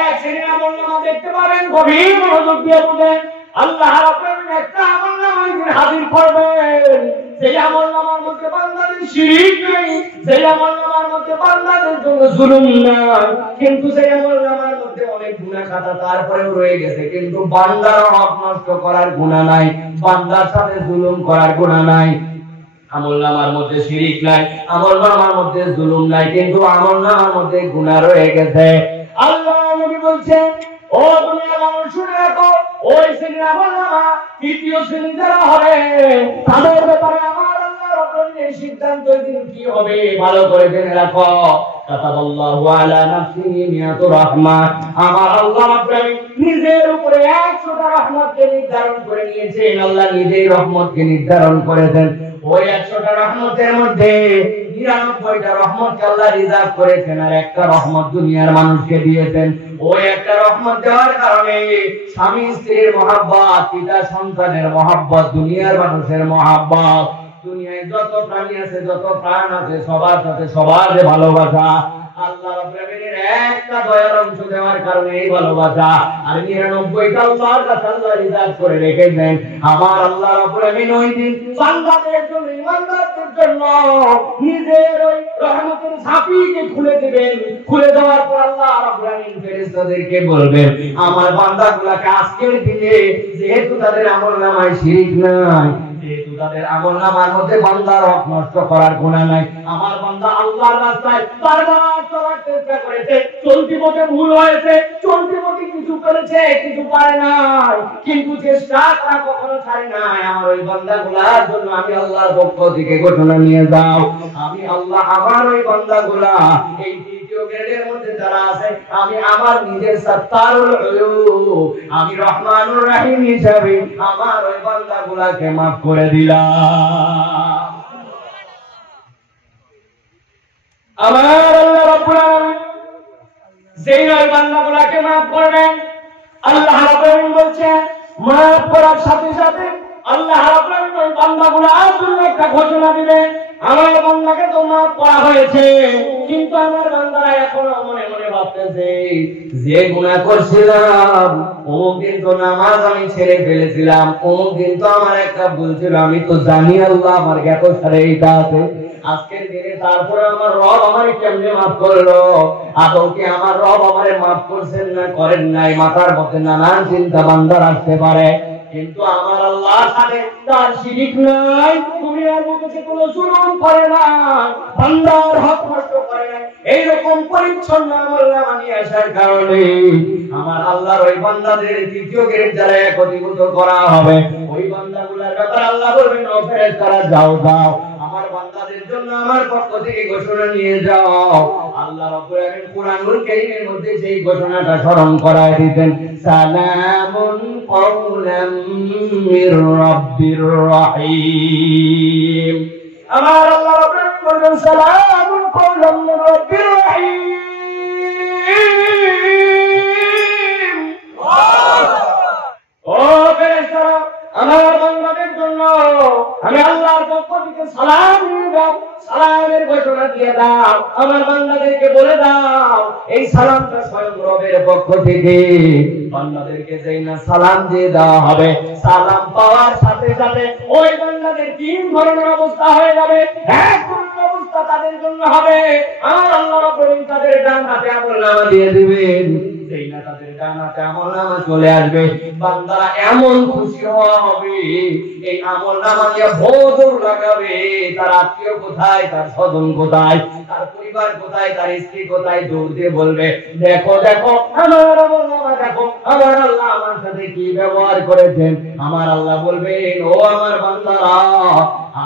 এক শ্রেণীর আমলনামা দেখতে পাবেন, গভীর মনোযোগ দিয়ে বুঝেন। আল্লাহ রাব্বুল আলামিন একটা আমলনামা হাজির করবেন, সেই আমলনামার মধ্যে বান্দাদের শিরক নেই, সেই আমলনামার মধ্যে বান্দাদের জন্য জুলুম নাই, কিন্তু সেই আমলনামার মধ্যে অনেক গুনাহ খাতা তারপরেও রয়ে গেছে, কিন্তু বান্দার হক নষ্ট করার গুনাহ নাই, বান্দার সাথে জুলুম করার গুনাহ নাই। আমলনামার মধ্যে শিরক নাই, আমলনামার মধ্যে জুলুম নাই, কিন্তু আমলনামার মধ্যে গুনাহ রয়ে গেছে। আল্লাহ নবী বলছেন ও দুনিয়ার মানুষ শুনে রাখো, ওই শ্রেণীর আমলনামা তৃতীয় শ্রেণী যারা হবে তাদের ব্যাপারে আমার আল্লাহ রাব্বুল আলামিনের সিদ্ধান্ত দিন কি হবে ভালো করে জেনে রাখো। কাতাবাল্লাহু আলা নাফসিহি মিয়াতু রাহমাত, আমার আল্লাহ রাব্বুল আলামিন নিজের উপরে 100টা রহমতকে নির্ধারণ করে নিয়েছেন। আল্লাহ নিজেই রহমতকে নির্ধারণ করেছেন। ওই 100টা রহমতের মধ্যে 99টা রহমতকে আল্লাহ রিজার্ভ করেছেন, আর একটা রহমত দুনিয়ার মানুষকে দিয়েছেন। ওই একটা রহমত দেওয়ার কারণে স্বামী স্ত্রীর মহব্বত, পিতা সন্তানের মহব্বত, দুনিয়ার মানুষের মহব্বত, দুনিয়ায় যত প্রাণী আছে, যত প্রাণ আছে, সবার সাথে সবার যে ভালোবাসা, আল্লাহ রাব্বুল আলামিনের একটা দয়ার অংশ দেওয়ার কারণে এই ভালোবাসা, আর 99টা আল্লাহর কাছে আল্লাহ রিজার্ভ করে রেখেছেন। আমার আল্লাহ রাব্বুল আলামিন ওই দিন বান্দাদের জন্য, ইমানদারদের জন্য নিজের ওই রহমতের ঝাঁপিকে খুলে দিবেন। খুলে দেওয়ার পর আল্লাহ রাব্বুল আলামিন ফেরেশতাদেরকে বলবেন আমার বান্দাগুলোকে আজকের দিনে যেহেতু তাদের আমলনামায় শিরক নাই, যেহেতু তাদের আমলনামার মধ্যে বান্দার হক নষ্ট করার গুনাহ নাই, আমার বান্দা আল্লাহর রাস্তায় বারবার চলার চেষ্টা করেছে, চলতি পথে ভুল হয়েছে, চলতি পথে কিছু করেছে, কিছু পারে নাই, কিন্তু চেষ্টা তারা কখনো ছাড়ে নাই। আমার ওই বান্দাগুলার জন্য আমি আল্লাহর পক্ষ থেকে ঘোষণা নিয়ে যাও, আমি আল্লাহ আমার ওই বান্দাগুলা এই তৃতীয় গ্রেডের মধ্যে যারা আছে, আমি আমার নিজের সত্তারুল উলুম, আমি রহমানুর রহিম হিসাবে আমার ওই বান্দাগুলাকে মাফ করে দিলাম। আমার আল্লাহ রাব্বুল আলামিন যেই ওই বান্দাগুলাকে মাফ করবেন, আল্লাহ রাব্বুল আলামিন বলছেন মাফ করার সাথে সাথে আল্লাহ রাব্বুল আলামিন ওই বান্দাগুলার জন্য একটা ঘোষণা দিবেন, আমার বান্দাকে তো মাফ করা হয়েছে, কিন্তু আমার বান্দারা এখনো মনে মনে ভাবতেছে যে গুনাহ করছিলাম, অমুক দিন তো নামাজ আমি ছেড়ে ফেলেছিলাম, অমুক দিন তো আমার একটা ভুল ছিল, আমি তো জানি আল্লাহ আমার জ্ঞাত সারে এইটা আছে, আজকের দিনে তারপরে আমার রব আমারে কেমনে মাফ করলো, আদৌ কি আমার রব আমারে মাফ করছেন না করেন নাই, মাথার মধ্যে নানান চিন্তা বান্দার আসতে পারে। কিন্তু আমার আল্লাহর সাথে তার শিরিক নাই, দুনিয়ার মধ্যে কোনো জুলুম করে না, বান্দার হক নষ্ট করে না, এইরকম পরিচ্ছন্ন আমল নিয়ে আসার কারণে আমার আল্লাহর ওই বান্দাদের তৃতীয় গ্রেড যারা একত্রিত করা হবে, ওই বান্দাগুলোর ব্যাপারে আল্লাহ বলবেন ও ফেরেশতারা যাও যাও আমার বান্দাদের জন্য আমার পক্ষ থেকে ঘোষণা নিয়ে যাও। আল্লাহ রাব্বুল আলামিন কুরআনুল কারীমের মধ্যে সেই ঘোষণাটা স্মরণ করায় দিতেন, সালামুন কওলাম মির রাব্বির রহিম। আমার আল্লাহ রাব্বুল আলামিন বলেন সালামুন কওলাম মির রাব্বির রহিম। ও ফেরেশতারা আমার বান্দাদের জন্য আমি আল্লাহর পক্ষ থেকে সালাম দিয়ে দাও, সালামের ঘোষণা দিয়ে দাও, আমার বান্দাদেরকে বলে দাও এই সালামটা স্বয়ং রবের পক্ষ থেকে বান্দাদেরকে যেই না সালাম দিয়ে দেওয়া হবে, সালাম পাওয়ার সাথে সাথে ওই বান্দাদের তিন ধরনের অবস্থা হয়ে যাবে। এক ধরনের অবস্থা তাদের জন্য হবে, আমার আল্লাহ রাব্বুল আলামিন তাদের ডান হাতে আমলনামা দিয়ে দিবেন, যেই না তাদের ডান হাতে আমলনামা চলে আসবে, বান্দারা এমন খুশি হবে, এই আমলনামা নিয়ে ভোর লাগাবে, তার আত্মীয় কোথায়, তার স্বজন কোথায়, তার পরিবার কোথায়, তার স্ত্রী কোথায়, দৌড় দিয়ে বলবে দেখো দেখো আমার আমলনামা দেখো, আমার আল্লাহ আমার সাথে কি ব্যবহার করেছেন। আমার আল্লাহ বলবেন ও আমার বান্দারা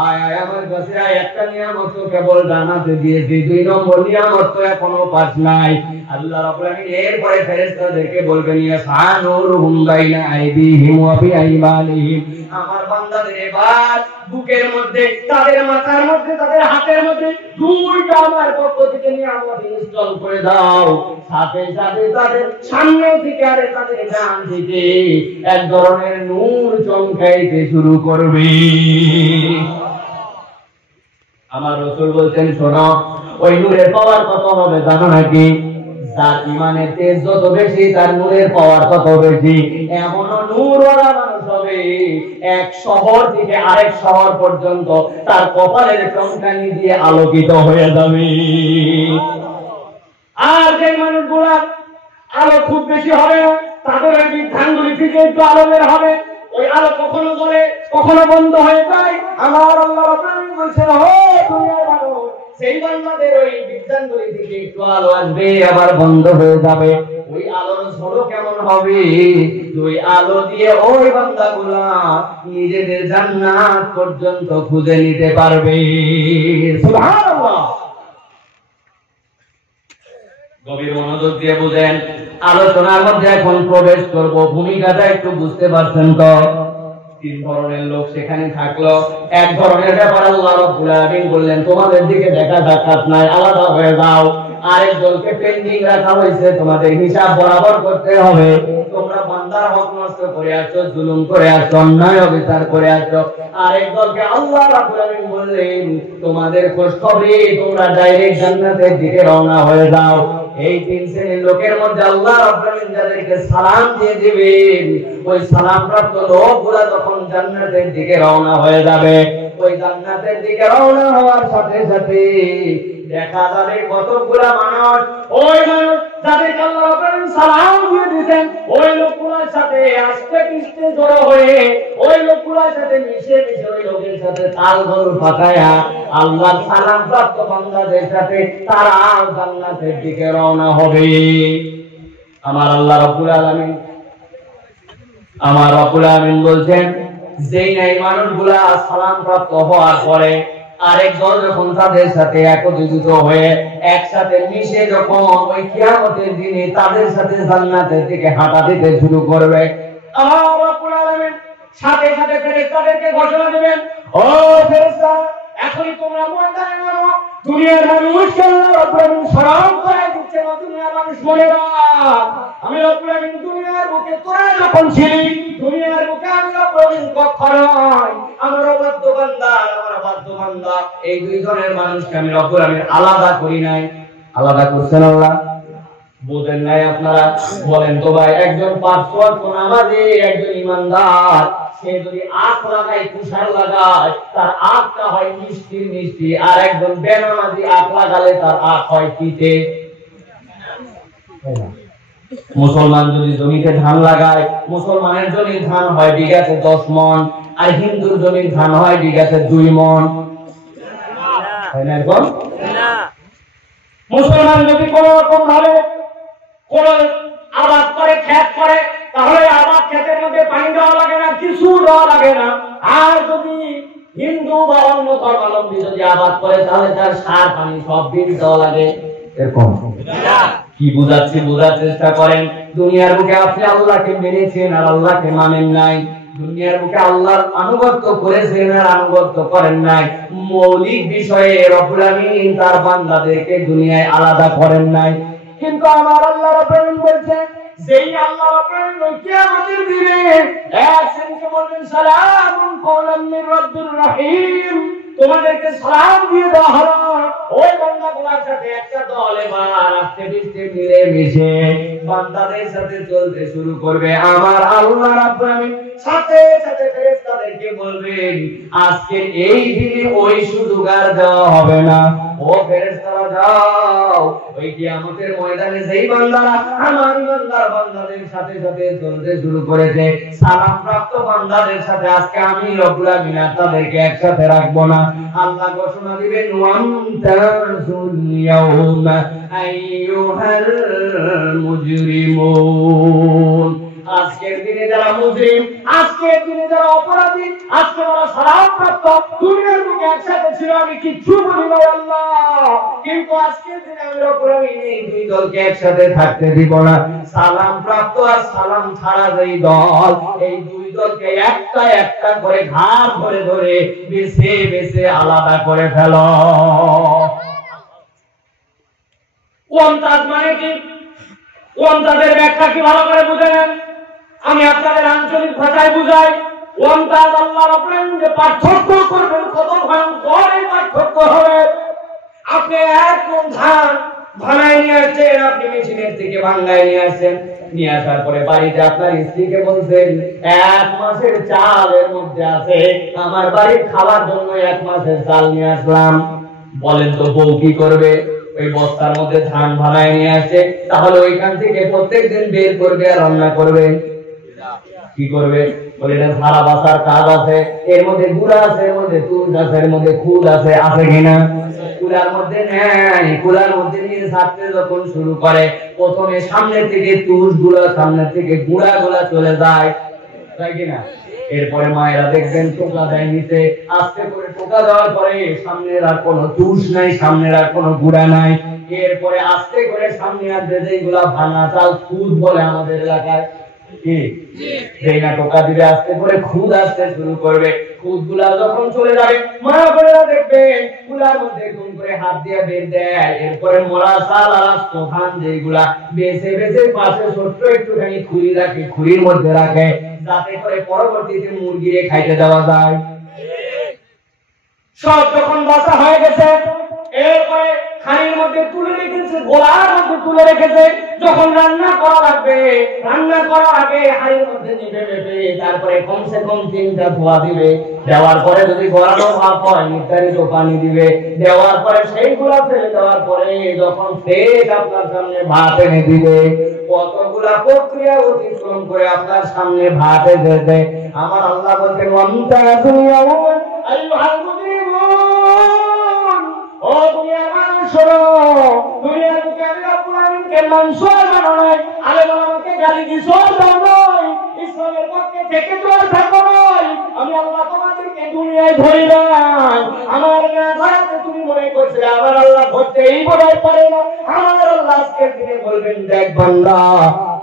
আয় আয় আমার কাছে আয়, একটা নিয়ামত তো কেবল ডানাতে দিয়েছি, দুই নম্বর নিয়ামত তো এখনো পাস নাই। আল্লাহ রাব্বুল আলামিন এরপরে ফেরেশতাদেরকে বলবেন ইয়াসানুরুহুম বাইনা আইদিহিম ওয়া বিআইমানিহিম, আমার বান্দাদের এবার বুকের মধ্যে, তাদের মাথার মধ্যে, তাদের হাতের মধ্যে দুইটা আমার পক্ষ থেকে নিয়ামত ইনস্টল করে দাও, সাথে সাথে তাদের সামনে থেকে আর তাদের ডান দিকে এক ধরনের নূর চমকাইতে শুরু করবে। আমার রাসূল বলছেন শোনো, ওই নূরের পাওয়ার কত হবে জানো নাকি? যার ইমানের তেজ যত বেশি তার নূরের পাওয়ার তত বেশি। এমন নূরওয়ালা মানুষ হবে এক শহর থেকে আরেক শহর পর্যন্ত তার কপালের চমকানি দিয়ে আলোকিত হয়ে যাবে। আর যে মানুষগুলা আলো খুব বেশি হবে না, তাদের ওই বৃদ্ধাঙ্গুলি থেকে একটু আলো বের হবে, ওই আলো কখনো জ্বলে কখনো বন্ধ হয়ে যায়। আমার আল্লাহ রাব্বুল আলামিন বলেছেন ও দুনিয়ার মানুষ, সেই বান্দাদের ওই বৃদ্ধাঙ্গুলি থেকে একটু আলো আসবে আবার বন্ধ হয়ে যাবে, ওই আলোর ঝলক কেমন হবে, ওই আলো দিয়ে ওই বান্দাগুলা নিজেদের জান্নাত পর্যন্ত খুঁজে নিতে পারবে। সুবহানাল্লাহ। গভীর মনোযোগ দিয়ে বুঝেন, আলোচনার মধ্যে এখন প্রবেশ করব, ভূমিকাটা একটু বুঝতে পারছেন তো? তিন ধরনের লোক সেখানে থাকলো। এক ধরনের ব্যাপার আল্লাহ রাব্বুল আলামিন বললেন তোমাদের দিকে দেখা সাক্ষাৎ নাই, আলাদা হয়ে যাও। আরেক দলকে পেন্ডিং রাখা হয়েছে, তোমাদের হিসাব বরাবর করতে হবে, তোমরা বান্দার হক নষ্ট করে আসছো, জুলুম করে আসছো, অন্যায় অবিচার করে আসছো। আরেক দলকে আল্লাহ রাব্বুল আলামিন বললেন তোমাদের খোঁজ খবরে তোমরা ডাইরেক্ট জান্নাতের দিকে রওনা হয়ে যাও। এই তিন শ্রেণীর লোকের মধ্যে আল্লাহ রাব্বুল আলামিন যাদেরকে সালাম দিয়ে দিবেন, ওই সালাম প্রাপ্ত লোকগুলা যখন জান্নাতের দিকে রওনা হয়ে যাবে, ওই জান্নাতের দিকে রওনা হওয়ার সাথে সাথে দেখা যাবে কতগুলা মানুষ, ওই মানুষ যাদেরকে আল্লাহ রাব্বুল আলামিন সালাম দিয়ে দিয়েছেন, ওই লোকগুলোর সাথে আস্তে পিছতে জড়ো হয়ে, ওই লোকগুলোর সাথে মিশে মিশে ওই লোকের সাথে তালগোল পাকায়া আল্লাহ সালাম প্রাপ্ত বান্দাদের সাথে তারা জান্নাতের দিকে রওনা হবে। আমার আল্লাহ রাব্বুল আলামিন বলছেন, যেই নাই মানুষগুলা সালাম প্রাপ্ত হওয়ার পরে আরেক দল যখন তাদের সাথে একত্রিত হয়ে একসাথে মিশে যখন ওই কিয়ামতের দিনে তাদের সাথে জান্নাতের দিকে হাঁটা দিতে শুরু করবে, আমার রাব্বুল আলামিন সাথে সাথে ফেরেশতাদেরকে ঘোষণা দিবেন, ও ফেরেশতা, এখনই তোমরা ময়দানে নামো। দুনিয়ার মানুষকে আল্লাহ রাব্বুল আলামিন সালাম করে দিচ্ছেন, দুনিয়ার মানুষ মনে রাখ, আমি রাব্বুল আলামিন দুনিয়ার বুকে তোরা যখন ছিলি, দুনিয়ার বুকে আমি রাব্বুল আলামিন কখনো আমার অবাধ্য বান্দা এই দুইজনের মানুষকে আমি রাব্বুল আলামিন আলাদা করি নাই। আলাদা করছেন আল্লাহ, বুঝেন নাই আপনারা? বলেন তো ভাই, একজন ৫ ওয়াক্ত নামাজি, একজন ইমানদার, সে যদি আখ লাগায়, তুষার লাগায়, তার আখটা হয় মিষ্টি মিষ্টি, আর একজন বেনামাজি আখ লাগালে তার আখ হয় তিতে। মুসলমান যদি জমিতে ধান লাগায়, মুসলমানের জমির ধান হয় বিঘাতে ১০ মণ, আর হিন্দুর জমির ধান হয় বিঘাতে ২ মণ। মুসলমান যদি কোন রকম ভাবে কোন আবাদ করে, ক্ষেত করে, তাহলে আবাদ ক্ষেতের মধ্যে পানি দেওয়া লাগে না, কিছু দেওয়া লাগে না। আর যদি হিন্দু বা অন্য ধর্মাবলম্বী যদি আবাদ করে, তাহলে তার সার পানি সব বিল দেওয়া লাগে। এরকম কি বুঝাচ্ছি, বোঝার চেষ্টা করেন। দুনিয়ার বুকে আপনি আল্লাহকে মেনেছেন আর আল্লাহকে মানেন নাই, দুনিয়ার বুকে আল্লাহর আনুগত্য করেছেন আর আনুগত্য করেন নাই, মৌলিক বিষয়ে রব্বুল আমিন তার বান্দাদেরকে দুনিয়ায় আলাদা করেন নাই। কিন্তু আমার আল্লাহ রাব্বুল আমিন বলছেন, যেই আল্লাহ রাব্বুল আমিন কিয়ামতের দিনে এক শ্রেণীকে বলবেন, সালামুন কওলাম মির রাব্বির রহিম, তোমাদেরকে সালাম দিয়ে দেওয়া হলো। ওই বান্দাগুলোর সাথে একটা দল এবার আস্তে আস্তে মিলে মিশে বান্দাদের সাথে চলতে শুরু করবে। আমার আল্লাহ রাব্বুল আমিন সাথে সাথে ফেরেশতাদেরকে বলবেন, আজকে এই দিনে ওই সুযোগ আর দেওয়া হবে না। ও ফেরেশতারা যাও, ওই কিয়ামতের ময়দানে যেই বান্দারা আমার বান্দাদের সাথে সাথে চলতে শুরু করেছে, সালাম প্রাপ্ত বান্দাদের সাথে আজকে আমি রব্বুল আমিন তাদেরকে একসাথে রাখবো না। আল্লাহ ঘোষণা দিবেন, ওয়ান্তাসুল ইয়াউমা আইয়ুহাল মুজরিমুন, আজকের দিনে যারা মুজরিম, আজকের দিনে যারা অপরাধী, আজকে যারা সালাম প্রাপ্ত, দুনিয়ার বুকে একসাথে ছিল, আমি কিচ্ছু বলি না আল্লাহ, কিন্তু আজকের দিনে আমি রব্বুল আমিন এই দুই দলকে একসাথে থাকতে দিব না। সালাম প্রাপ্ত আর সালাম ছাড়া যেই দল, এই দুই দলকে একটা একটা করে ঘাট ধরে ধরে বেছে বেছে আলাদা করে ফেলো। ওয়ান্তাজ মানে কি? ওয়ান্তাজের ব্যাখ্যা কি ভালো করে বুঝে নেন, আমি আপনাদের আঞ্চলিক ভাষায় বুঝাই। ওয়ান্তাজ আল্লাহ রাব্বুল আমিন যে পার্থক্য করবেন, কত ভয়ঙ্কর এই পার্থক্য হবে। আপনি এক মণ ধান ভাঙায় নিয়ে আসছেন, আপনি মেশিনের থেকে ভাঙায় নিয়ে আসছেন, নিয়ে আসার পরে বাড়িতে আপনার স্ত্রীকে বলছেন, ১ মাসের চাল এর মধ্যে আছে, আমার বাড়ির খাওয়ার জন্য ১ মাসের চাল নিয়ে আসলাম। বলেন তো বউ কি করবে? ওই বস্তার মধ্যে ধান ভাঙায় নিয়ে আসছে, তাহলে ওইখান থেকে প্রত্যেকদিন বের করবে আর রান্না করবে। কি করবে? বলে এটা ধারা বাসার কাজ আছে, এর মধ্যে গুড়া আছে, এর মধ্যে তুষ আছে, এর মধ্যে খুদ আছে, আছে কিনা? কুলার মধ্যে নেয়, কুলার মধ্যে নিয়ে ছাড়তে যখন শুরু করে, প্রথমে সামনের থেকে তুষ গুলা, সামনের থেকে গুড়া গুলা চলে যায়, তাই কিনা? এরপরে মায়েরা দেখবেন টোকা দেয় নিতে, আস্তে করে টোকা দেওয়ার পরে সামনের আর কোনো তুষ নাই, সামনের আর কোনো গুড়া নাই। এরপরে আস্তে করে সামনে আসবে যেগুলা ভাঙা চাল, খুদ বলে আমাদের এলাকায়, কি যেই না টোকা দিবে আস্তে করে খুদ আসতে শুরু করবে। খুদ গুলা যখন চলে যাবে, মা বোনেরা দেখবে কুলার মধ্যে কোন করে হাত দিয়ে বের দেয়। এরপরে মরা চাল আর আস্ত ধান যেগুলা বেছে বেছে পাশে ছোট্ট একটুখানি খুঁড়ি রাখে, খুঁড়ির মধ্যে রাখে, যাতে করে পরবর্তীতে মুরগিরে খাইতে দেওয়া যায়। সব যখন বাসা হয়ে গেছে, এরপরে খানির মধ্যে তুলে রেখেছে, গোলার মধ্যে তুলে রেখেছে, যখন রান্না করা লাগবে, রান্না করার আগে হাড়ির মধ্যে নিবে নেবে, তারপরে কমসে কম 3টা ধোয়া দিবে, দেওয়ার পরে যদি গড়ানো ভাব হয় নির্ধারিত পানি দিবে, দেওয়ার পরে সেইগুলা ফেলে দেওয়ার পরে যখন ফ্রেশ আপনার সামনে ভাত এনে দিবে, কতগুলা প্রক্রিয়া অতিক্রম করে আপনার সামনে ভাত এনে দেয়। আমার আল্লাহ বলতেন, ওয়ান্তাসুল ইয়াউমা আইয়ুহাল মুজরিমুন, ও দুনিয়ার মানুষ শোনো, দুনিয়ার বুকে আমি রব্বুল আমিন মুসলিমকে মানসুর বানানো নয়, আলেম ওলামাকে গালি দিছর নয়, ইসলামের পক্ষে থেকে চল থাকো নয়। আমি আল্লাহ তোমাদেরকে দুনিয়ায় ধরি নাই, আমার না ধরাতে তুমি মনে করছিলে আমার আল্লাহ ধরতেই বোধহয় পারে না। আমার আল্লাহ আজকের দিনে বলবেন, দেখ বান্দা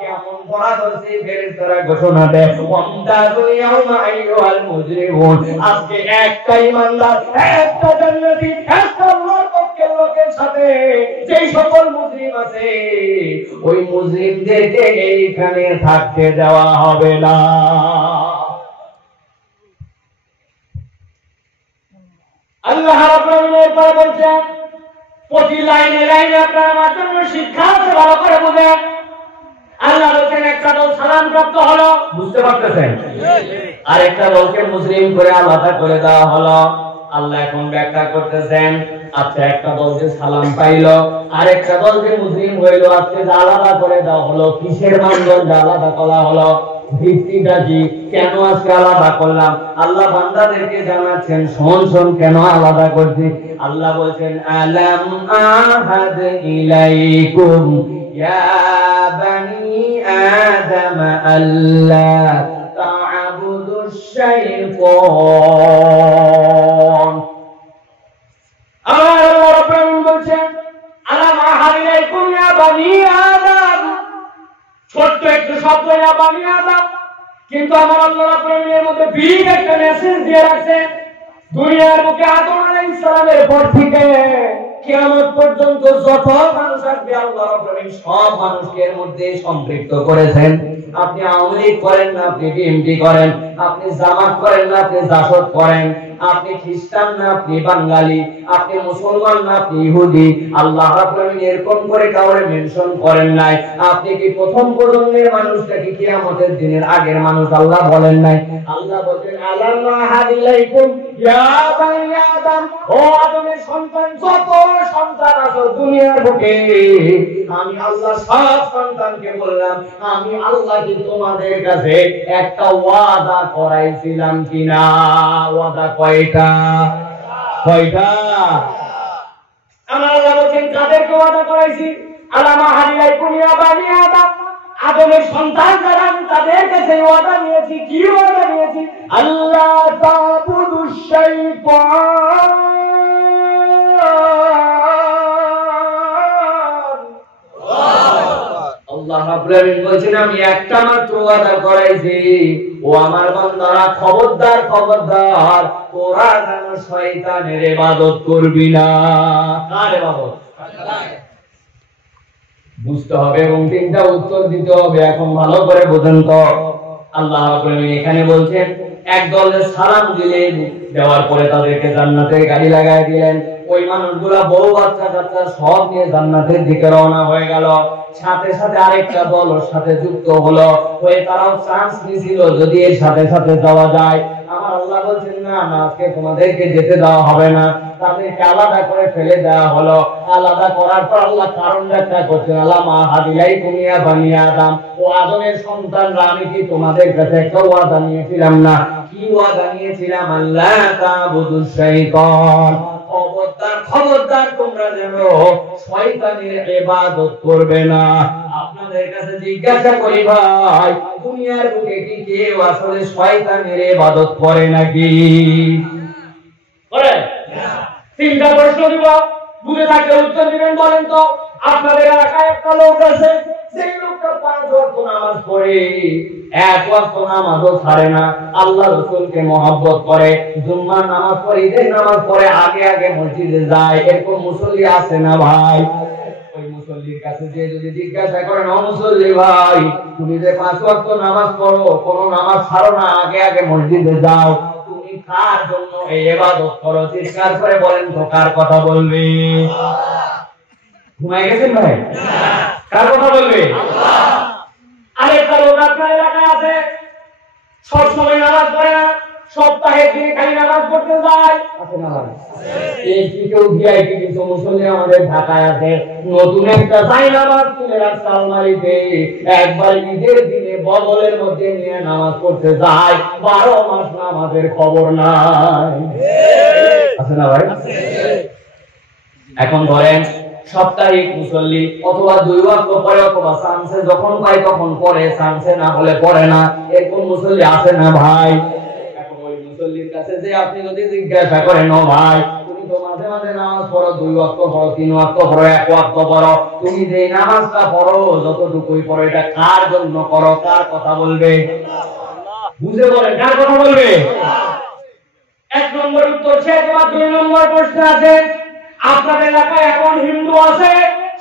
কেমন ধরা ধরছে, ফেরেশতারা ঘোষণা দেয় ওয়ামতাযু ইয়াওমা আইয়ুহাল মুজরিমুন। আজকে একটা ইমানদার, একটা জান্নাতি, একটা আল্লাহর পক্ষের লোকের সাথে যেই সকল মুজরিম আছে, ওই মুজরিমদেরকে এইখানে থাকতে দেওয়া হবে না। আল্লাহ রাব্বুল আলামিন এরপর বলছেন, প্রতি লাইনে লাইনে আপনার আমার জন্য শিক্ষা আছে, ভালো করে বুঝেন। আল্লাহ বলছেন একটা দল সালাম প্রাপ্ত হলো, বুঝতে পারতেছেন, আর একটা দলকে মুসলিম করে আলাদা করে দেওয়া হলো। আল্লাহ এখন ব্যাখ্যা করতেছেন, আচ্ছা একটা দলকে সালাম পাইলো, আর একটা দলকে মুসলিম হইলো, আজকে আলাদা করে দেওয়া হলো। কিসের মানদণ্ড আলাদা করা হলো? ভিত্তিটা কি? কেন আজকে আলাদা করলাম? আল্লাহ বান্দাদেরকে জানাচ্ছেন, শোন শোন কেন আলাদা করছি। আল্লাহ বলছেন, আলাম আহাদ ইলাইকুম ইয়া বানি আদম আল্লা তা'বুদুশ শাইতান। আল্লাহ রাব্বুল আলামিন বলছেন, আলাম আহাদ ইলাইকুম ইয়া বানি আদম, ছোট্ট একটু শব্দ ইয়া বানি আদম, কিন্তু আমার আল্লাহ রাব্বুল আলামিন এর মধ্যে বিগ একটা মেসেজ দিয়ে রাখছেন। দুনিয়ার বুকে আদম আলাইহিস সালামের পর থেকে কিয়ামত পর্যন্ত যত মানুষ আসবে, আল্লাহ রাব্বুল আলামিন সব মানুষকে এর মধ্যে সম্পৃক্ত করেছেন। আপনি আওয়ামী লীগ করেন না, আপনি বিএনপি করেন, আপনি জামাত করেন না, আপনি জাসদ করেন, আপনি খ্রিস্টান না, আপনি বাঙালি, আপনি মুসলমান না, আপনি ইহুদি, আল্লাহ রাব্বুল আলামিন এরকম করে কাউরে মেনশন করেন নাই। আপনি কি প্রথম প্রজন্মের মানুষ নাকি কিয়ামতের দিনের আগের মানুষ? আল্লাহ বলেন নাই। আল্লাহ বলেন, আলাম আহাদ ইলাইকুম ইয়া বানি আদম, ও আদমের সন্তান, যত সন্তান আছো দুনিয়ার বুকে, আমি আল্লাহ সব সন্তানকে বললাম, আমি আল্লাহ কি তোমাদের কাছে একটা ওয়াদা করাইছিলাম কিনা? ওয়াদা কয়টা? কয়টা? আমার আল্লাহ বলেন, কাদেরকে ওয়াদা করাইছি? আলাম আহাদ ইলাইকুম ইয়া বানি আদম, আদমের সন্তান যারা, আমি তাদের কাছে ওয়াদা নিয়েছি। কি ওয়াদা নিয়েছি? আল্লাহ তা'বুদুশ শাইতান। আল্লাহ রাব্বুল আলামিন বলেছেন, আমি একটা মাত্র ওয়াদা করাইছি, ও আমার বান্দারা খবরদার খবরদার, তোরা যেন শয়তানের ইবাদত করবি না। কার ইবাদত? বুঝতে হবে এবং তিনটা উত্তর দিতে হবে। এখন ভালো করে বুঝেন তো, আল্লাহ রাব্বুল আলামিন এখানে বলছেন, এক দলে সালাম দিলেন, দেওয়ার পরে তাদেরকে জান্নাতের গাড়ি লাগায় দিলেন। ওই মানুষগুলা বউ বাচ্চা কাচ্চা সব নিয়ে জান্নাতের দিকে রওনা হয়ে গেল। সাথে সাথে আরেকটা দল ওর সাথে যুক্ত হলো, হয়ে তারাও চান্স নিছিল যদি এর সাথে সাথে যাওয়া যায়। আমার আল্লাহ বলছেন, না না, আজকে তোমাদেরকে যেতে দেওয়া হবে না। তাদেরকে আলাদা করে ফেলে দেওয়া হলো। আলাদা করার পর আল্লাহ কারণ ব্যাখ্যা করছেন, আলাম আহাদ ইলাইকুম ইয়া বানি আদম, ও আদমের সন্তানরা, আমি কি তোমাদের কাছে একটা ওয়াদা নিয়েছিলাম না? কি ওয়াদা নিয়েছিলাম? আল্লাহ তা'বুদুশ শাইতান, খবরদার খবরদার তোমরা যেন শয়তানের ইবাদত করবে না। আপনাদের কাছে জিজ্ঞাসা করি ভাই, দুনিয়ার বুকে কি কেউ আসলে শয়তানের ইবাদত করে নাকি? করে? তিনটা প্রশ্ন দিব, বুঝে থাকলে উত্তর দিবেন। বলেন তো, আপনাদের এলাকায় একটা লোক আছে, সেই লোকটা 5 ওয়াক্ত নামাজ পড়ে, 1 ওয়াক্ত নামাজও ছাড়ে না, আল্লাহ রাসূলকে মহব্বত করে, জুম্মার নামাজ পড়ে, ঈদের নামাজ পড়ে, আগে আগে মসজিদে যায়। এরকম মুসল্লি আছে না ভাই? ওই মুসল্লির কাছে যে যদি জিজ্ঞাসা করেন, ও মুসল্লি ভাই, তুমি যে 5 ওয়াক্ত নামাজ পড়ো, কোন নামাজ ছাড়ো না, আগে আগে মসজিদে যাও, তুমি কার জন্য এই ইবাদত করো? চিৎকার করে বলেন তো, কার কথা বলবে? ঘুমাই গেছেন ভাই? কার কথা বলবে? আরেকটা লোক আপনার এলাকায় আছে, সব সময় নামাজ পড়ে না, সপ্তাহে দিনে খালি নামাজ পড়তে যায়। আছে না ভাই? এই কেউ ভিআইপি কিছু মুসল্লি আমাদের ঢাকায় আছে, নতুন একটা যাই নামাজ তুলে রাখছে আলমারিতে, একবার ঈদের দিনে বদলের মধ্যে নিয়ে নামাজ পড়তে যায়, 12 মাস নামাজের খবর নাই। আছে না ভাই? এখন ধরেন সাপ্তাহিক মুসল্লি, অথবা 2 ওয়াক্ত পরে, অথবা চান্সে যখন পায় তখন পড়ে, চান্সে না হলে পড়ে না, এরকম মুসল্লি আছে না ভাই? এখন ওই মুসল্লির কাছে যে আপনি যদি জিজ্ঞাসা করেন, ও ভাই তুমি তো মাঝে মাঝে নামাজ পড়ো, 2 ওয়াক্ত পড়ো, 3 ওয়াক্ত পড়ো, 1 ওয়াক্ত পড়ো, তুমি যে নামাজটা পড়ো যতটুকুই পড়ো এটা কার জন্য করো, কার কথা বলবে? বুঝে বলেন, কার কথা বলবে? 1 নম্বর উত্তর শেষ। 2 নম্বর প্রশ্ন আছে, আপনার এলাকায় এমন হিন্দু আছে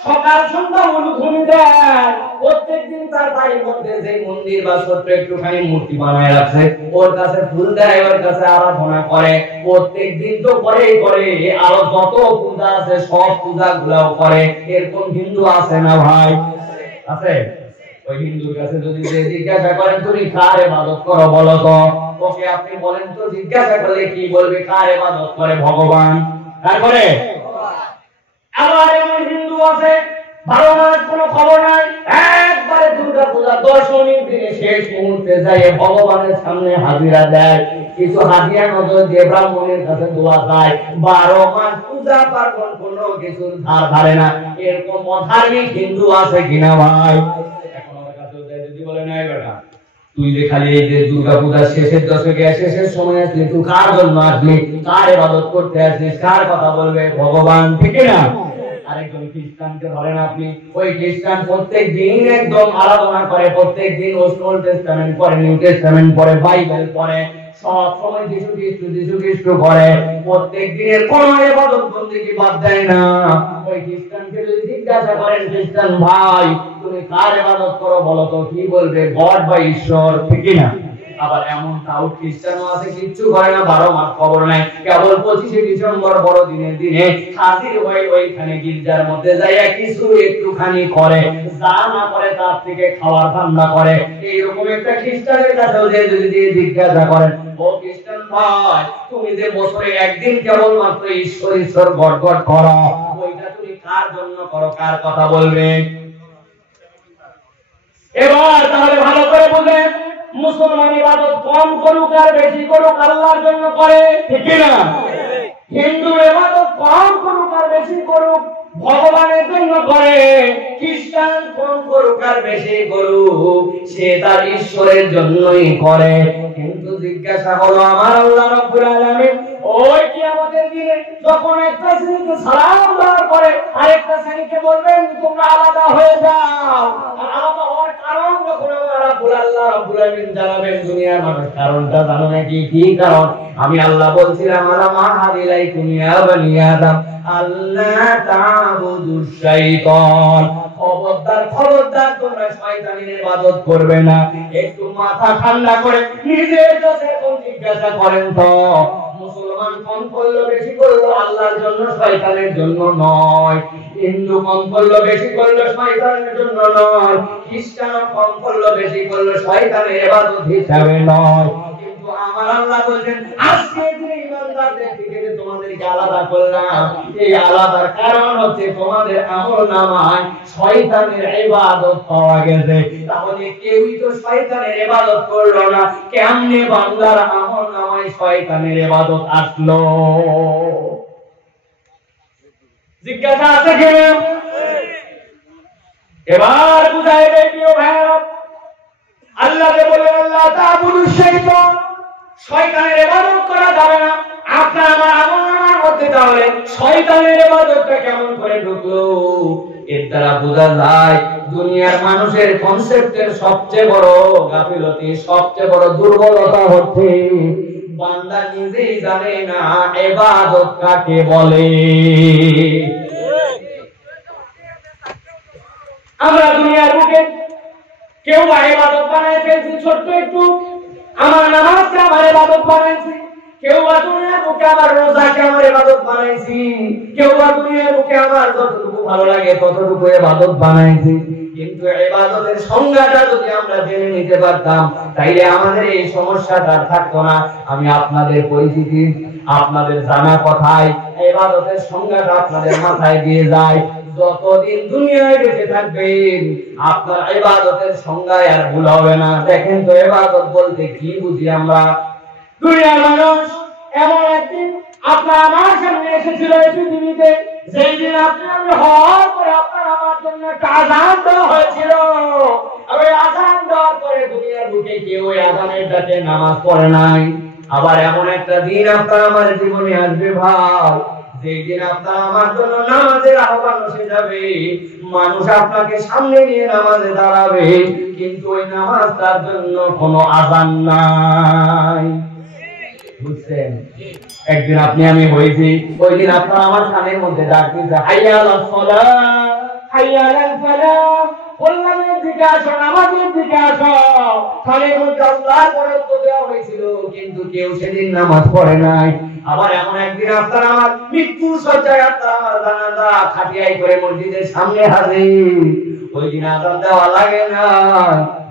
সকাল সন্ধ্যা মরুভূমি দেয়, প্রত্যেকদিন তার বাড়ির মধ্যে যে মন্দির বা ছোট্ট একটুখানি মূর্তি বানায় রাখছে, ওর কাছে ফুল দেয়, ওর কাছে আরাধনা করে, প্রত্যেকদিন তো করেই করে, আরো যত পূজা আছে সব পূজা গুলাও করে, এরকম হিন্দু আছে না ভাই? আছে। ওই হিন্দুর কাছে যদি জিজ্ঞাসা করেন তুমি কার ইবাদত করো বলো তো, ওকে আপনি বলেন তো, জিজ্ঞাসা করলে কি বলবে? কার ইবাদত করে? ভগবান। তারপরে আবার এমন হিন্দু আছে 12 মাস কোনো খবর নাই, একবারে দুর্গা পূজা দশমীর দিনে শেষ মুহূর্তে যায় ভগবানের সামনে হাজিরা দেয়, কিছু হাজিরা নজর দিয়ে ব্রাহ্মণের কাছে দোয়া চায়, 12 মাস পূজা পার্বণ কোনো কিছুর ধার ধারে না, এরকম অধার্মিক হিন্দু আছে কিনা ভাই? এখন আমার কাছে যদি বলে নাই বেটা তুই যে খালি এই যে দুর্গা পূজার শেষের দশকে শেষের সময় আসলি, তুই কার জন্য আসলি, কার ইবাদত করতে আসলিস, কার কথা বলবে? ভগবান, ঠিক না? আরেকজন খ্রিস্টানকে ধরেন আপনি, ওই খ্রিস্টান প্রত্যেক দিন একদম আরাধনা করে, প্রত্যেক দিন ওল্ড টেস্টামেন্ট পড়ে, নিউ টেস্টামেন্ট পড়ে, বাইবেল পড়ে, সব সময় যিশু খ্রিস্ট করে, প্রত্যেক দিনের কোন ইবাদত বন্দেগী বাদ দেয় না। ওই খ্রিস্টানকে যদি জিজ্ঞাসা করেন, খ্রিস্টান ভাই তুমি কার ইবাদত করো বলো তো, কি বলবে? গড বা ঈশ্বর, ঠিক না? আবার এমন তাও খ্রিস্টানও আছে কিচ্ছু করে না, 12 মাস খবর নাই, কেবল 25শে ডিসেম্বর বড়দিনের দিনে হাজির হয়ে ওইখানে গির্জার মধ্যে যাইয়া কিছু একটুখানি করে, যা না করে তার থেকে খাওয়ার ধান্দা করে। এইরকম একটা খ্রিস্টানের কাছেও যে যদি জিজ্ঞাসা করেন, ও খ্রিস্টান ভাই তুমি যে বছরে একদিন কেবল মাত্র ঈশ্বর ঈশ্বর গড গড করো, ওইটা তুমি কার জন্য করো, কার কথা বলবে? এবার তাহলে ভালো করে বুঝেন, মুসলমান ইবাদত কম করুক আর বেশি করুক আল্লাহর জন্য করে, ঠিক না? হিন্দু ইবাদত কম করুক আর বেশি করুক ভগবানের জন্য করে, খ্রিস্টান কম করুক আর বেশি করুক সে তার ঈশ্বরের জন্যই করে। কিন্তু জিজ্ঞাসা হলো আমার আল্লাহ রাব্বুল আলামিন ওই কিয়ামতের দিনে যখন একটা শ্রেণীকে সালাম দেওয়ার পরে আরেকটা শ্রেণীকে বলবেন তোমরা আলাদা হয়ে যাও, আর আলাদা হওয়ার কারণ যখন আল্লাহ রাব্বুল আলামিন জানাবেন দুনিয়ার মানুষ, কারণটা জানো নাকি? কি কারণ? আমি আল্লাহ বলছিলাম আলামা হাদিলাইকুম ইয়া বানি আদম আল্লাহ তা'বুদুশ শাইতান, খবরদার তোমরা শয়তানের ইবাদত করবে না। একটু মাথা ঠান্ডা করে নিজের কাছে কোন জিজ্ঞাসা করেন তো, মুসলমান কম করলো বেশি করলো আল্লাহর জন্য শয়তানের জন্য নয়, হিন্দু কম করলো বেশি করলো শয়তানের জন্য নয়, খ্রিস্টান কম করলো বেশি করলো শয়তানের ইবাদত হিসাবে নয়। কিন্তু আমার আল্লাহ বলেন আজকে যে ইমানদারদের থেকে যে তোমাদেরকে আলাদা করলাম, এই আলাদার কারণ হচ্ছে তোমাদের আমলনামায় শয়তানের ইবাদত পাওয়া গেছে। তাহলে কেউই তো শয়তানের ইবাদত করলো না, কেমনে বান্দার আমলনামায় শয়তানের ইবাদত আসলো? জিজ্ঞাসা আছে কি? এবার বুঝাই দেই প্রিয় ভাইরা, আল্লাহকে বলে আল্লাহ তা'বুদুশ শাইতান, শয়তানের ইবাদত করা যাবে না। আপনার আমার আমলনামার মধ্যে তাহলে শয়তানের ইবাদতটা কেমন করে ঢুকলো? এর দ্বারা বোঝা যায় দুনিয়ার মানুষের কনসেপ্টের সবচেয়ে বড় গাফিলতি, সবচেয়ে বড় দুর্বলতা হচ্ছে বান্দা নিজেই জানে না ইবাদত কাকে বলে। আমরা দুনিয়ার বুকে কেউ বা ইবাদত বানায় ফেলছি ছোট্ট একটু, আমার নামাজকে আমার ইবাদত বানাইছি, কেউ বা দুনিয়ার বুকে আমার রোজাকে আমার ইবাদত বানাইছি, কেউ বা দুনিয়ার বুকে আমার যতটুকু ভালো লাগে ততটুকু ইবাদত বানাইছি। কিন্তু ইবাদতের সংজ্ঞাটা যদি আমরা জেনে নিতে পারতাম তাইলে আমাদের এই সমস্যাটা থাকতো না। আমি আপনাদের পরিচিতি, আপনাদের জানা কথায় ইবাদতের সংজ্ঞাটা আপনাদের মাথায় দিয়ে যায়। যতদিন দুনিয়ায় বেঁচে থাকবেন আপনার ইবাদতের সংজ্ঞায় আর ভুল হবে না। দেখেন তো ইবাদত বলতে কি বুঝি আমরা? দুনিয়ার মানুষ এমন একদিন আপনার আমার সামনে এসেছিল এই পৃথিবীতে, যেই দিন আপনি আমি হওয়ার পরে আপনার আমার জন্য একটা আযান দেওয়া হয়েছিল। ওই আযান দেওয়ার পরে দুনিয়ার বুকে কেউ ওই আযানের ডাকে নামাজ পড়ে নাই। আবার এমন একটা দিন আপনার আমার জীবনে আসবে ভাই, যেই দিন আপনার আমার জন্য নামাজের আহ্বান এসে যাবে, মানুষ আপনাকে সামনে নিয়ে নামাজে দাঁড়াবে, কিন্তু ওই নামাজটার জন্য কোনো আযান নাই। বুঝছেন? একদিন আপনি আমি হয়েছি, ওই দিন আপনার আমার কানের মধ্যে ডাক দিয়েছে, হাইয়া আলাস সালাহ, হাইয়া আলাল ফালাহ, কল্যাণের দিকে আসো, নামাজের দিকে আসো। কানের মধ্যে আল্লাহর বরকত দেওয়া হয়েছিল, কিন্তু কেউ সেদিন নামাজ পড়ে নাই। আবার এমন একদিন আপনার আমার মৃত্যুর শয্যায় আপনার আমার জানাজা খাটিয়াই করে মসজিদের সামনে হাজির। ওই দিন আযান দেওয়া লাগে না।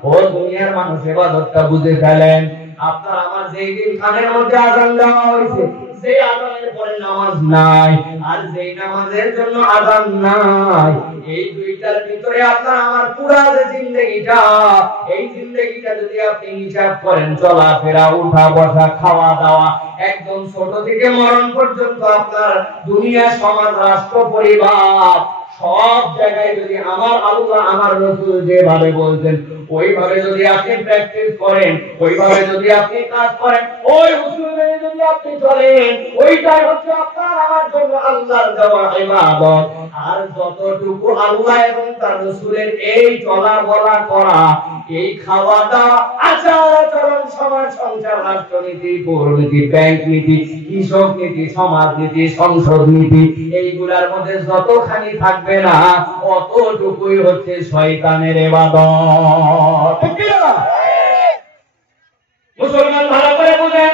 ও দুনিয়ার মানুষ ইবাদতটা বুঝে ফেলেন। আপনার আমার যেই দিন কানের মধ্যে আযান দেওয়া হয়েছে, সেই আযানের পরে নামাজ নাই, আর যেই নামাজের জন্য আযান নাই, এই দুইটার ভিতরে আপনার আমার পুরা যে জিন্দেগিটা, এই জিন্দেগিটা যদি আপনি হিসাব করেন, চলাফেরা, উঠা বসা, খাওয়া দাওয়া, একদম ছোট থেকে মরণ পর্যন্ত আপনার দুনিয়া, সমাজ, রাষ্ট্র, পরিবার, সব জায়গায় যদি আমার আল্লাহ আমার রাসূল যেভাবে বলতেন ওইভাবে যদি আপনি প্র্যাকটিস করেন, ওইভাবে যদি আপনি কাজ করেন, ওই উসুল মেনে যদি আপনি চলেন, ওইটাই হচ্ছে আপনার আমার জন্য আল্লাহর দেওয়া ইবাদত। আর যতটুকু আল্লাহ এবং তার রাসূলের এই চলা বলা করা, এই খাওয়া দাওয়া, আচার আচরণ, সমাজ, সংসার, রাষ্ট্রনীতি, পৌরনীতি, ব্যাংক নীতি, কৃষক নীতি, সমাজ নীতি, সংসদ নীতি, এইগুলার মধ্যে যতখানি থাকবে না, অতটুকুই হচ্ছে শয়তানের ইবাদত। ঠিক কি না? মুসলমান ভালো করে বুঝেন,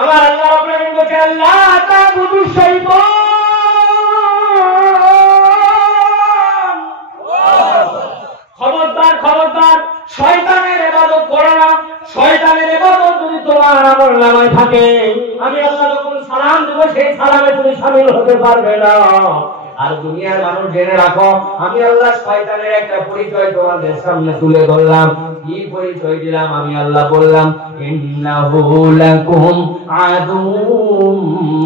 আমার আল্লাহ রাব্বুল আলামিন বলেন, আল্লাহ তা'বুদু শাইতান, খবরদার খবরদার, শয়তানের ইবাদত করো না। শয়তানের ইবাদত যদি তোমার আমলনামায় থাকে, আমি আল্লাহ যখন সালাম দেব, সেই সালামে তুমি শামিল হতে পারবে না। আর দুনিয়ার মানুষ জেনে রাখো, আমি আল্লাহ শয়তানের একটা পরিচয় তোমাদের সামনে তুলে ধরলাম। কি পরিচয় দিলাম? আমি আল্লাহ বললাম, ইন্নাহু লাকুম আদুউম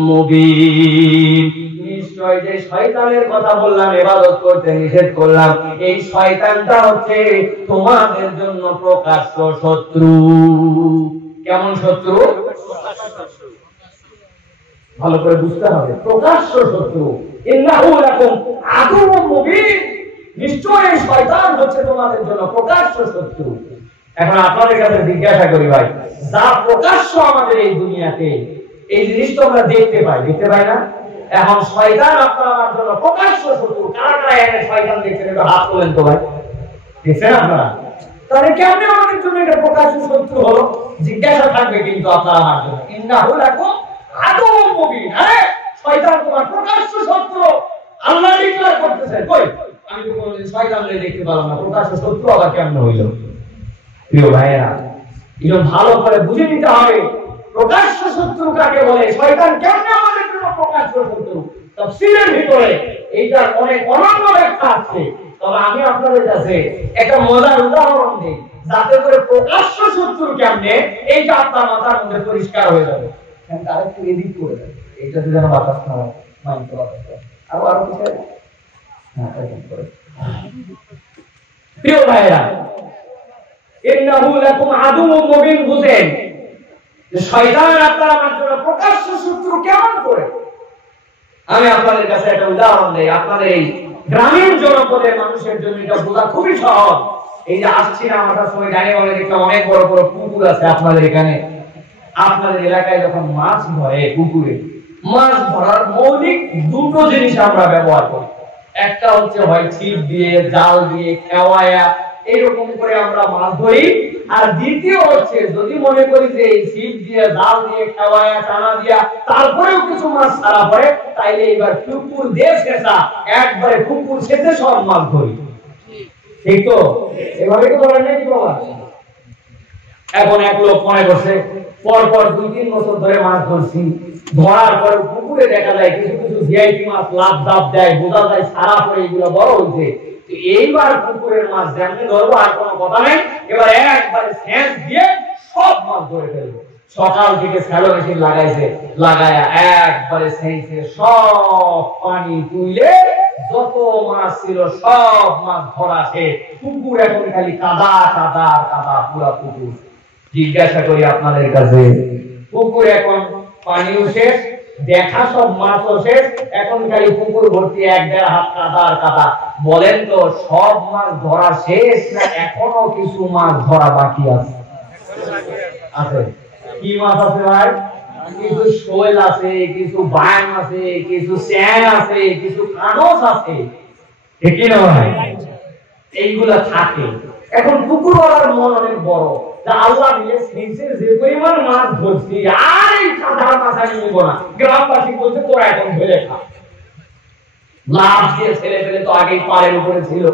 মুবিন। নিশ্চয় যে শয়তানের কথা বললাম, ইবাদত করতে নিষেধ করলাম, এই শয়তানটা হচ্ছে তোমাদের জন্য প্রকাশ্য শত্রু। কেমন শত্রু? ভালো করে বুঝতে হবে, প্রকাশ্য শত্রু। ইন্নাহু লাকুম আদুউম মুবিন, নিশ্চয় এই শয়তান হচ্ছে তোমাদের জন্য প্রকাশ্য শত্রু। এখন আপনাদের কাছে জিজ্ঞাসা করি ভাই, যা প্রকাশ্য আমাদের এই দুনিয়াতে, এই জিনিস তো আমরা দেখতে পাই না? এখন শয়তান আপনার আমার জন্য প্রকাশ্য শত্রু। কারা কারা এখানে শয়তান দেখছেন? একটু হাত তোলেন তো ভাই। দেখছেন আপনারা? তাহলে কেমনে আমাদের জন্য এটা প্রকাশ্য শত্রু হলো? জিজ্ঞাসা থাকবে কিন্তু আপনার আমার জন্য, ইন্নাহু লাকুম আদুউম মুবিন। হ্যাঁ, শয়তান তোমার প্রকাশ্য শত্রু। আল্লাহ ডিক্লেয়ার করতেছে। কই, আমি তো কোনদিন শয়তানকে দেখতে পেলাম না, প্রকাশ্য শত্রু আবার কেমনে হইল? প্রিয় ভাইরা, এটা ভালো করে বুঝে নিতে হবে, প্রকাশ্য শত্রু কাকে বলে, শয়তান কেমনে আমাদের জন্য প্রকাশ্য শত্রু। তাফসীরের ভিতরে এইটার অনেক অনন্য ব্যাখ্যা আছে, তবে আমি আপনাদের কাছে একটা মজার উদাহরণ দিই, যাতে করে প্রকাশ্য শত্রু কেমনে এইটা আপনার মাথার মধ্যে পরিষ্কার হয়ে যাবে। আরেকটু এদিক করে দেন, এইটাতে যেন বাতাস না হয়, মাইন্ড বাতাস হয়। আরো কিছু প্রিয় ভাইরা, ইন্নাহু লাকুম আদুউম মুবিন, বুঝেন যে শয়তান আপনার আমার জন্য প্রকাশ্য শত্রু কেমন করে। আমি আপনাদের কাছে একটা উদাহরণ দেই, আপনাদের এই গ্রামীণ জনপদের মানুষের জন্য এটা বোঝা খুবই সহজ। এই যে আসছিলাম, আসার সময় জানি বলে দেখলাম অনেক বড় বড় পুকুর আছে আপনাদের এখানে। আপনাদের এলাকায় যখন মাছ ধরে পুকুরে, মাছ ধরার মৌলিক দুটো জিনিস আমরা ব্যবহার করি। একটা হচ্ছে হয় ছিপ দিয়ে, জাল দিয়ে, খেওয়ায়া, এরকম করে আমরা মাছ ধরি। আর দ্বিতীয় হচ্ছে যদি মনে করি যে এই ছিপ দিয়ে, জাল দিয়ে, খেওয়ায়া, টানা দিয়া তারপরেও কিছু মাছ ছাড়া পড়ে, তাইলে এবার পুকুর দিয়ে শেষা, একবারে পুকুর শেষে সব মাছ ধরি। ঠিক তো? এভাবে তো বলেন নাকি বাবা? এখন এক লোক মনে করছে পরপর 2-3 বছর ধরে মাছ ধরছি, ধরার পর পুকুরে দেখা যায় কিছু কিছু ভিআইপি মাছ লাভ দাব দেয়, বোঝা যায় সারা পরে এগুলো বড় হয়েছে। এইবার পুকুরের মাছ যেমনি ধরবো আর কোনো কথা নেই, এবার একবারে সেন্স দিয়ে সব মাছ ধরে ফেলবো। সকাল থেকে স্যালো মেশিন লাগাইছে, লাগায়া একবারে সেইছে সব পানি তুলে যত মাছ ছিল সব মাছ ধরা শেষ। পুকুর এখন খালি কাদা কাদা কাদা, পুরা পুকুর। জিজ্ঞাসা করি আপনাদের কাছে, পুকুর এখন পানিও শেষ, দেখা সব মাছও শেষ, এখন খালি পুকুর ভর্তি 1-1.5 হাত কাদা আর কাদা। বলেন তো সব মাছ ধরা শেষ না এখনো কিছু মাছ ধরা বাকি আছে? আছে। কি মাছ আছে ভাই? কিছু শোল আছে, কিছু বায়াম আছে, কিছু স্যান আছে, কিছু কানস আছে, ঠিক কি না ভাই? এইগুলা থাকে। এখন পুকুরওয়ালার মন অনেক বড়, যা আল্লাহ দিয়ে সেন্সের যে পরিমাণ মাছ ধরছি আর এই সাধারণ মাছ আমি নিব না। গ্রামবাসী বলছে তোরা এখন ধরে খা। লাভ দিয়ে ছেলে ফেলে তো আগেই পারের উপরে ছিল,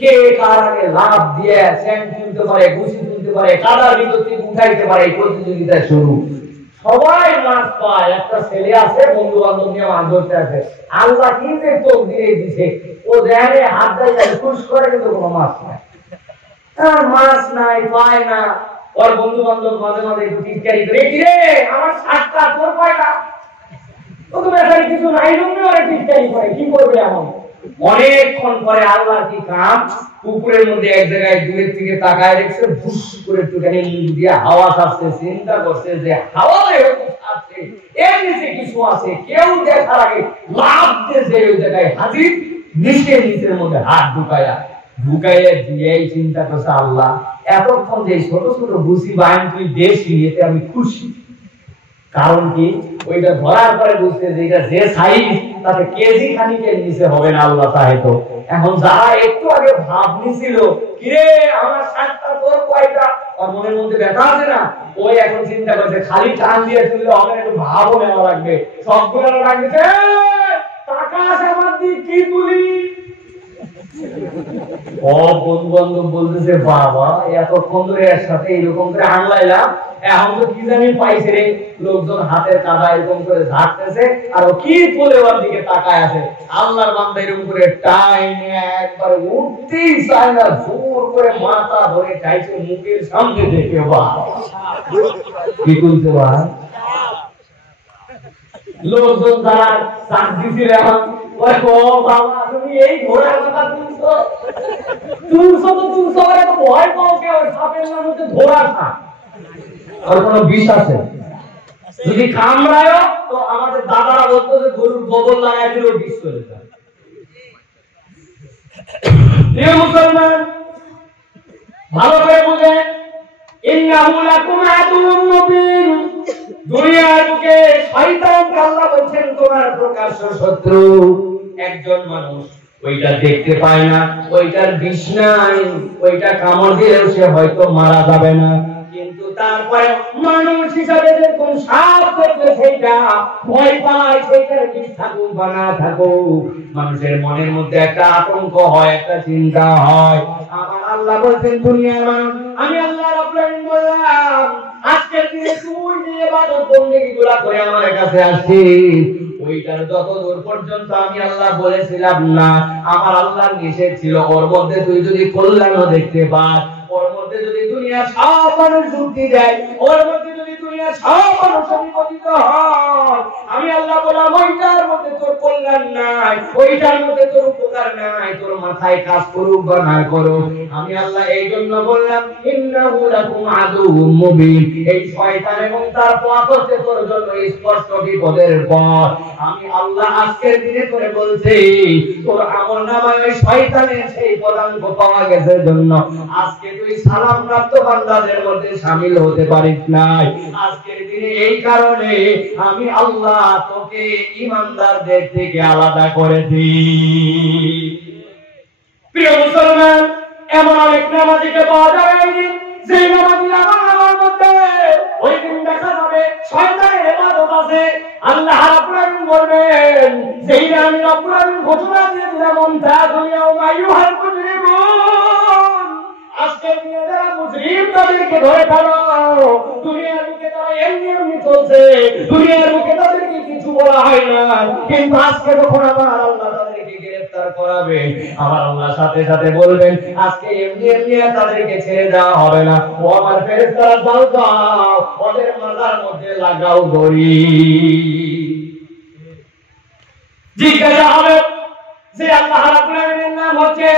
কে কার আগে লাভ দিয়ে স্যান তুলতে পারে, ঘুষি তুলতে পারে, কাদার ভিতর থেকে উঠাইতে পারে, এই প্রতিযোগিতা শুরু। সবাই মাছ পায়। একটা ছেলে আছে বন্ধু বান্ধব নিয়ে মাছ ধরতে আছে, আল্লাহ কিন্তু চোখ দিয়ে দিছে, ও দেয়ালে হাত দেয় খুশ করে কিন্তু কোনো মাছ নাই। মাছ নাই, পায় না। ওর বন্ধু বান্ধব মাঝে মাঝে একটু টিটকারি করে, কি রে আমার সাতটা তোর কয়টা? ও তো ব্যাপারে কিছু নাই জন্য ওরা টিটকারি করে, কি করবে এখন? অনেকক্ষণ পরে আল্লাহ কি কাম, পুকুরের মধ্যে এক জায়গায় দূরের থেকে তাকায় দেখছে ভুস করে একটুখানি মুখ দিয়ে হাওয়া আসছে। চিন্তা করছে যে হাওয়া আসছে, এর নিচে কিছু আছে। কেউ দেখার আগে লাভ দিয়েছে ওই জায়গায় হাজির, নিচের মধ্যে হাত ঢুকাইয়া দিয়েই চিন্তা করছে আল্লাহ এতক্ষণ যে ছোট ছোট বুঝি বাইন তুই দেশি, এতে আমি খুশি। কারণ কি, ওইটা ধরার পরে বুঝতে যে এটা যে সাইজ তাতে কেজি খানিকের নিচে হবে না আল্লাহ চাহে তো। এখন যারা একটু আগে ভাব নিছিল কিরে আমার সাতটা তোর কয়টা, আর মনের মধ্যে ব্যথা আছে না, ওই এখন চিন্তা করছে খালি টান দিয়ে তুললে হবে, একটু ভাবও নেওয়া লাগবে। সবগুলো রাখছে টাকা আছে আমার দিক কি তুলি। ও বন্ধু বান্ধব বলতেছে বাবা এতক্ষণ ধরে এর সাথে এরকম করে আনলাইলাম, এখন তো কি জানি পাইছে রে। লোকজন হাতের কাদা এরকম করে ঝাড়তেছে আর ও কি বলে ওর দিকে তাকায় আছে। আল্লাহর বান্দা এরকম করে টাইমে একবার উঠতেই চায় না, জোর করে মাথা ধরে চাইছে মুখের সামনে দেখে। বাবা কি তুলছে ভাই? লোকজন যারা চাক দিছিল এখন তুমি এই ঘোড়ার কথা তুলছো তো ভয় পাও কে? ওই সাপের নাম হচ্ছে ঘোড়া সাপ, ওর কোনো বিষ আছে, যদি কামড়ায় তো আমাদের দাদারা বলতো যে গরুর গোবর লাগাই দিলে বিষ চলে যায়। প্রিয় মুসলমান ভালো করে বুঝেন, ইন্নাহু লাকুম আদুউম মুবিন। দুনিয়ার বুকে শয়তানকে আল্লাহ বলেন তোমার প্রকাশ্য শত্রু। একজন মানুষ ওইটা দেখতে পায় না, ওইটার বিষ নাই, ওইটা কামড় দিলেও সে হয়তো মারা যাবে না, কিন্তু তারপরে মানুষ হিসাবে যখন সাপ দেখলে সেইটা ভয় পায়, সেইটার বিষ থাকুক বা না থাকুক, মানুষের মনের মধ্যে একটা আতঙ্ক হয়, একটা চিন্তা হয়। আমার আল্লাহ বলছেন দুনিয়ার মানুষ, আমি আল্লাহ রাব্বুল আলামিন বললাম আজকের দিনে তুই যে ইবাদত বندگিগুলো করে আমার কাছে আসছিস, ওইটার যত দূর পর্যন্ত আমি আল্লাহ বলেছিলাম না, আমার আল্লাহর নিষেধ ছিল, ওর মধ্যে তুই যদি কল্যাণও দেখতে পাস, ওর মধ্যে যদি দুনিয়া সব মানুষ যুক্তি দেয়, ওর মধ্যে যদি দুনিয়া সব মানুষ বিপদীত হয়, আমি আল্লাহ বললাম ওইটার মধ্যে তোর কল্যাণ নাই, ওইটার মধ্যে তোর উপকার নাই, তোর মাথায় কাজ করুক বা না করুক। আমি আল্লাহ এই জন্য বললাম ইন্নাহু লাকুম আদুউম মুবিন, এই শয়তান এবং তার পথ হচ্ছে তোর জন্য স্পষ্ট বিপদের পথ। আমি আল্লাহ আজকের দিনে করে বলছি তোর আমলনামায় ওই শয়তানের সেই পদাঙ্ক পাওয়া গেছে জন্য আজকে তুই সালাম প্রাপ্ত বান্দাদের মধ্যে শামিল হতে পারিস নাই। আজকের দিনে এই কারণে আমি আল্লাহ তোকে ঈমানদারদের থেকে আলাদা করেছি। প্রিয় মুসলমান, এমন অনেক নামাজীকে পাওয়া যাবে যে নামাজী আমার মধ্যে ওই দিন দেখা যাবে শয়তানের ইবাদত আছে। আল্লাহ রাব্বুল আলামিন বলবেন সেই আমি রাব্বুল আলামিন ঘোষণা দিয়ে দিলাম তাআলা ইয়াউমা আইয়ুহাল মুজরিমুন, আজকে দিনে যারা মুজরিম তাদেরকে ধরে ফেলো। দুনিয়ার বুকে তারা এমনি চলছে, দুনিয়ার বুকে তাদেরকে কিছু বলা হয় না, কিন্তু আজকে যখন আমার আল্লাহ তাদেরকে গ্রেফতার ইফতার করাবেন, আমার আল্লাহ সাথে সাথে বলবেন আজকে এমনি এমনি তাদেরকে ছেড়ে দেওয়া হবে না, ও আমার ফেরেশতারা যাও যাও ওদের মাথার মধ্যে লাগাও দড়ি। জিজ্ঞাসা হবে যে আল্লাহ রাব্বুল আলামিনের নাম হচ্ছে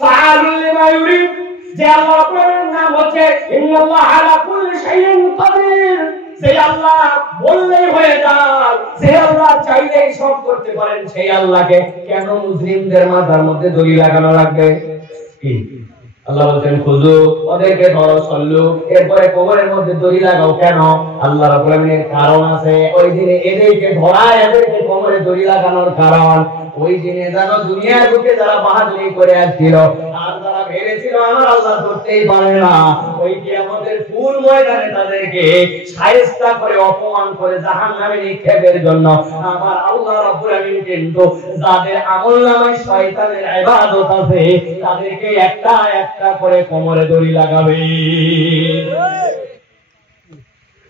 ফাআলুল লিমা ইউরিদ, যে আল্লাহ রাব্বুল আলামিনের নাম হচ্ছে ইন্নাল্লাহা আলা কুল্লি শাইইন কাদির, সেই আল্লাহ বললেই হয়ে যায়, সেই আল্লাহ চাইলেই সব করতে পারেন, সেই আল্লাহকে কেন মুসলিমদের মাথার মধ্যে দড়ি লাগানো লাগবে? কি আল্লাহ বলেন খুজু, ওদেরকে ধরো, সল্লু, এরপরে কোমরের মধ্যে দড়ি লাগাও কেন? আল্লাহ রাব্বুল আলামিনের কারণ আছে। ওই দিনে এদেরকে ধরা, এদেরকে কোমরে দড়ি লাগানোর কারণ ওই দিনে জানো দুনিয়ার বুকে যারা বাহাদুরি করে আসছিল আর যারা ভেবেছিল আমার আল্লাহ করতেই পারে না, ওই কিয়ামতের ফুল ময়দানে তাদেরকে শায়েস্তা করে অপমান করে জাহান্নামে নিক্ষেপের জন্য আমার আল্লাহ রাব্বুল আলামিন কিন্তু যাদের আমলনামায় শয়তানের ইবাদত আছে তাদেরকে একটা একটা করে কোমরে দড়ি লাগাবে।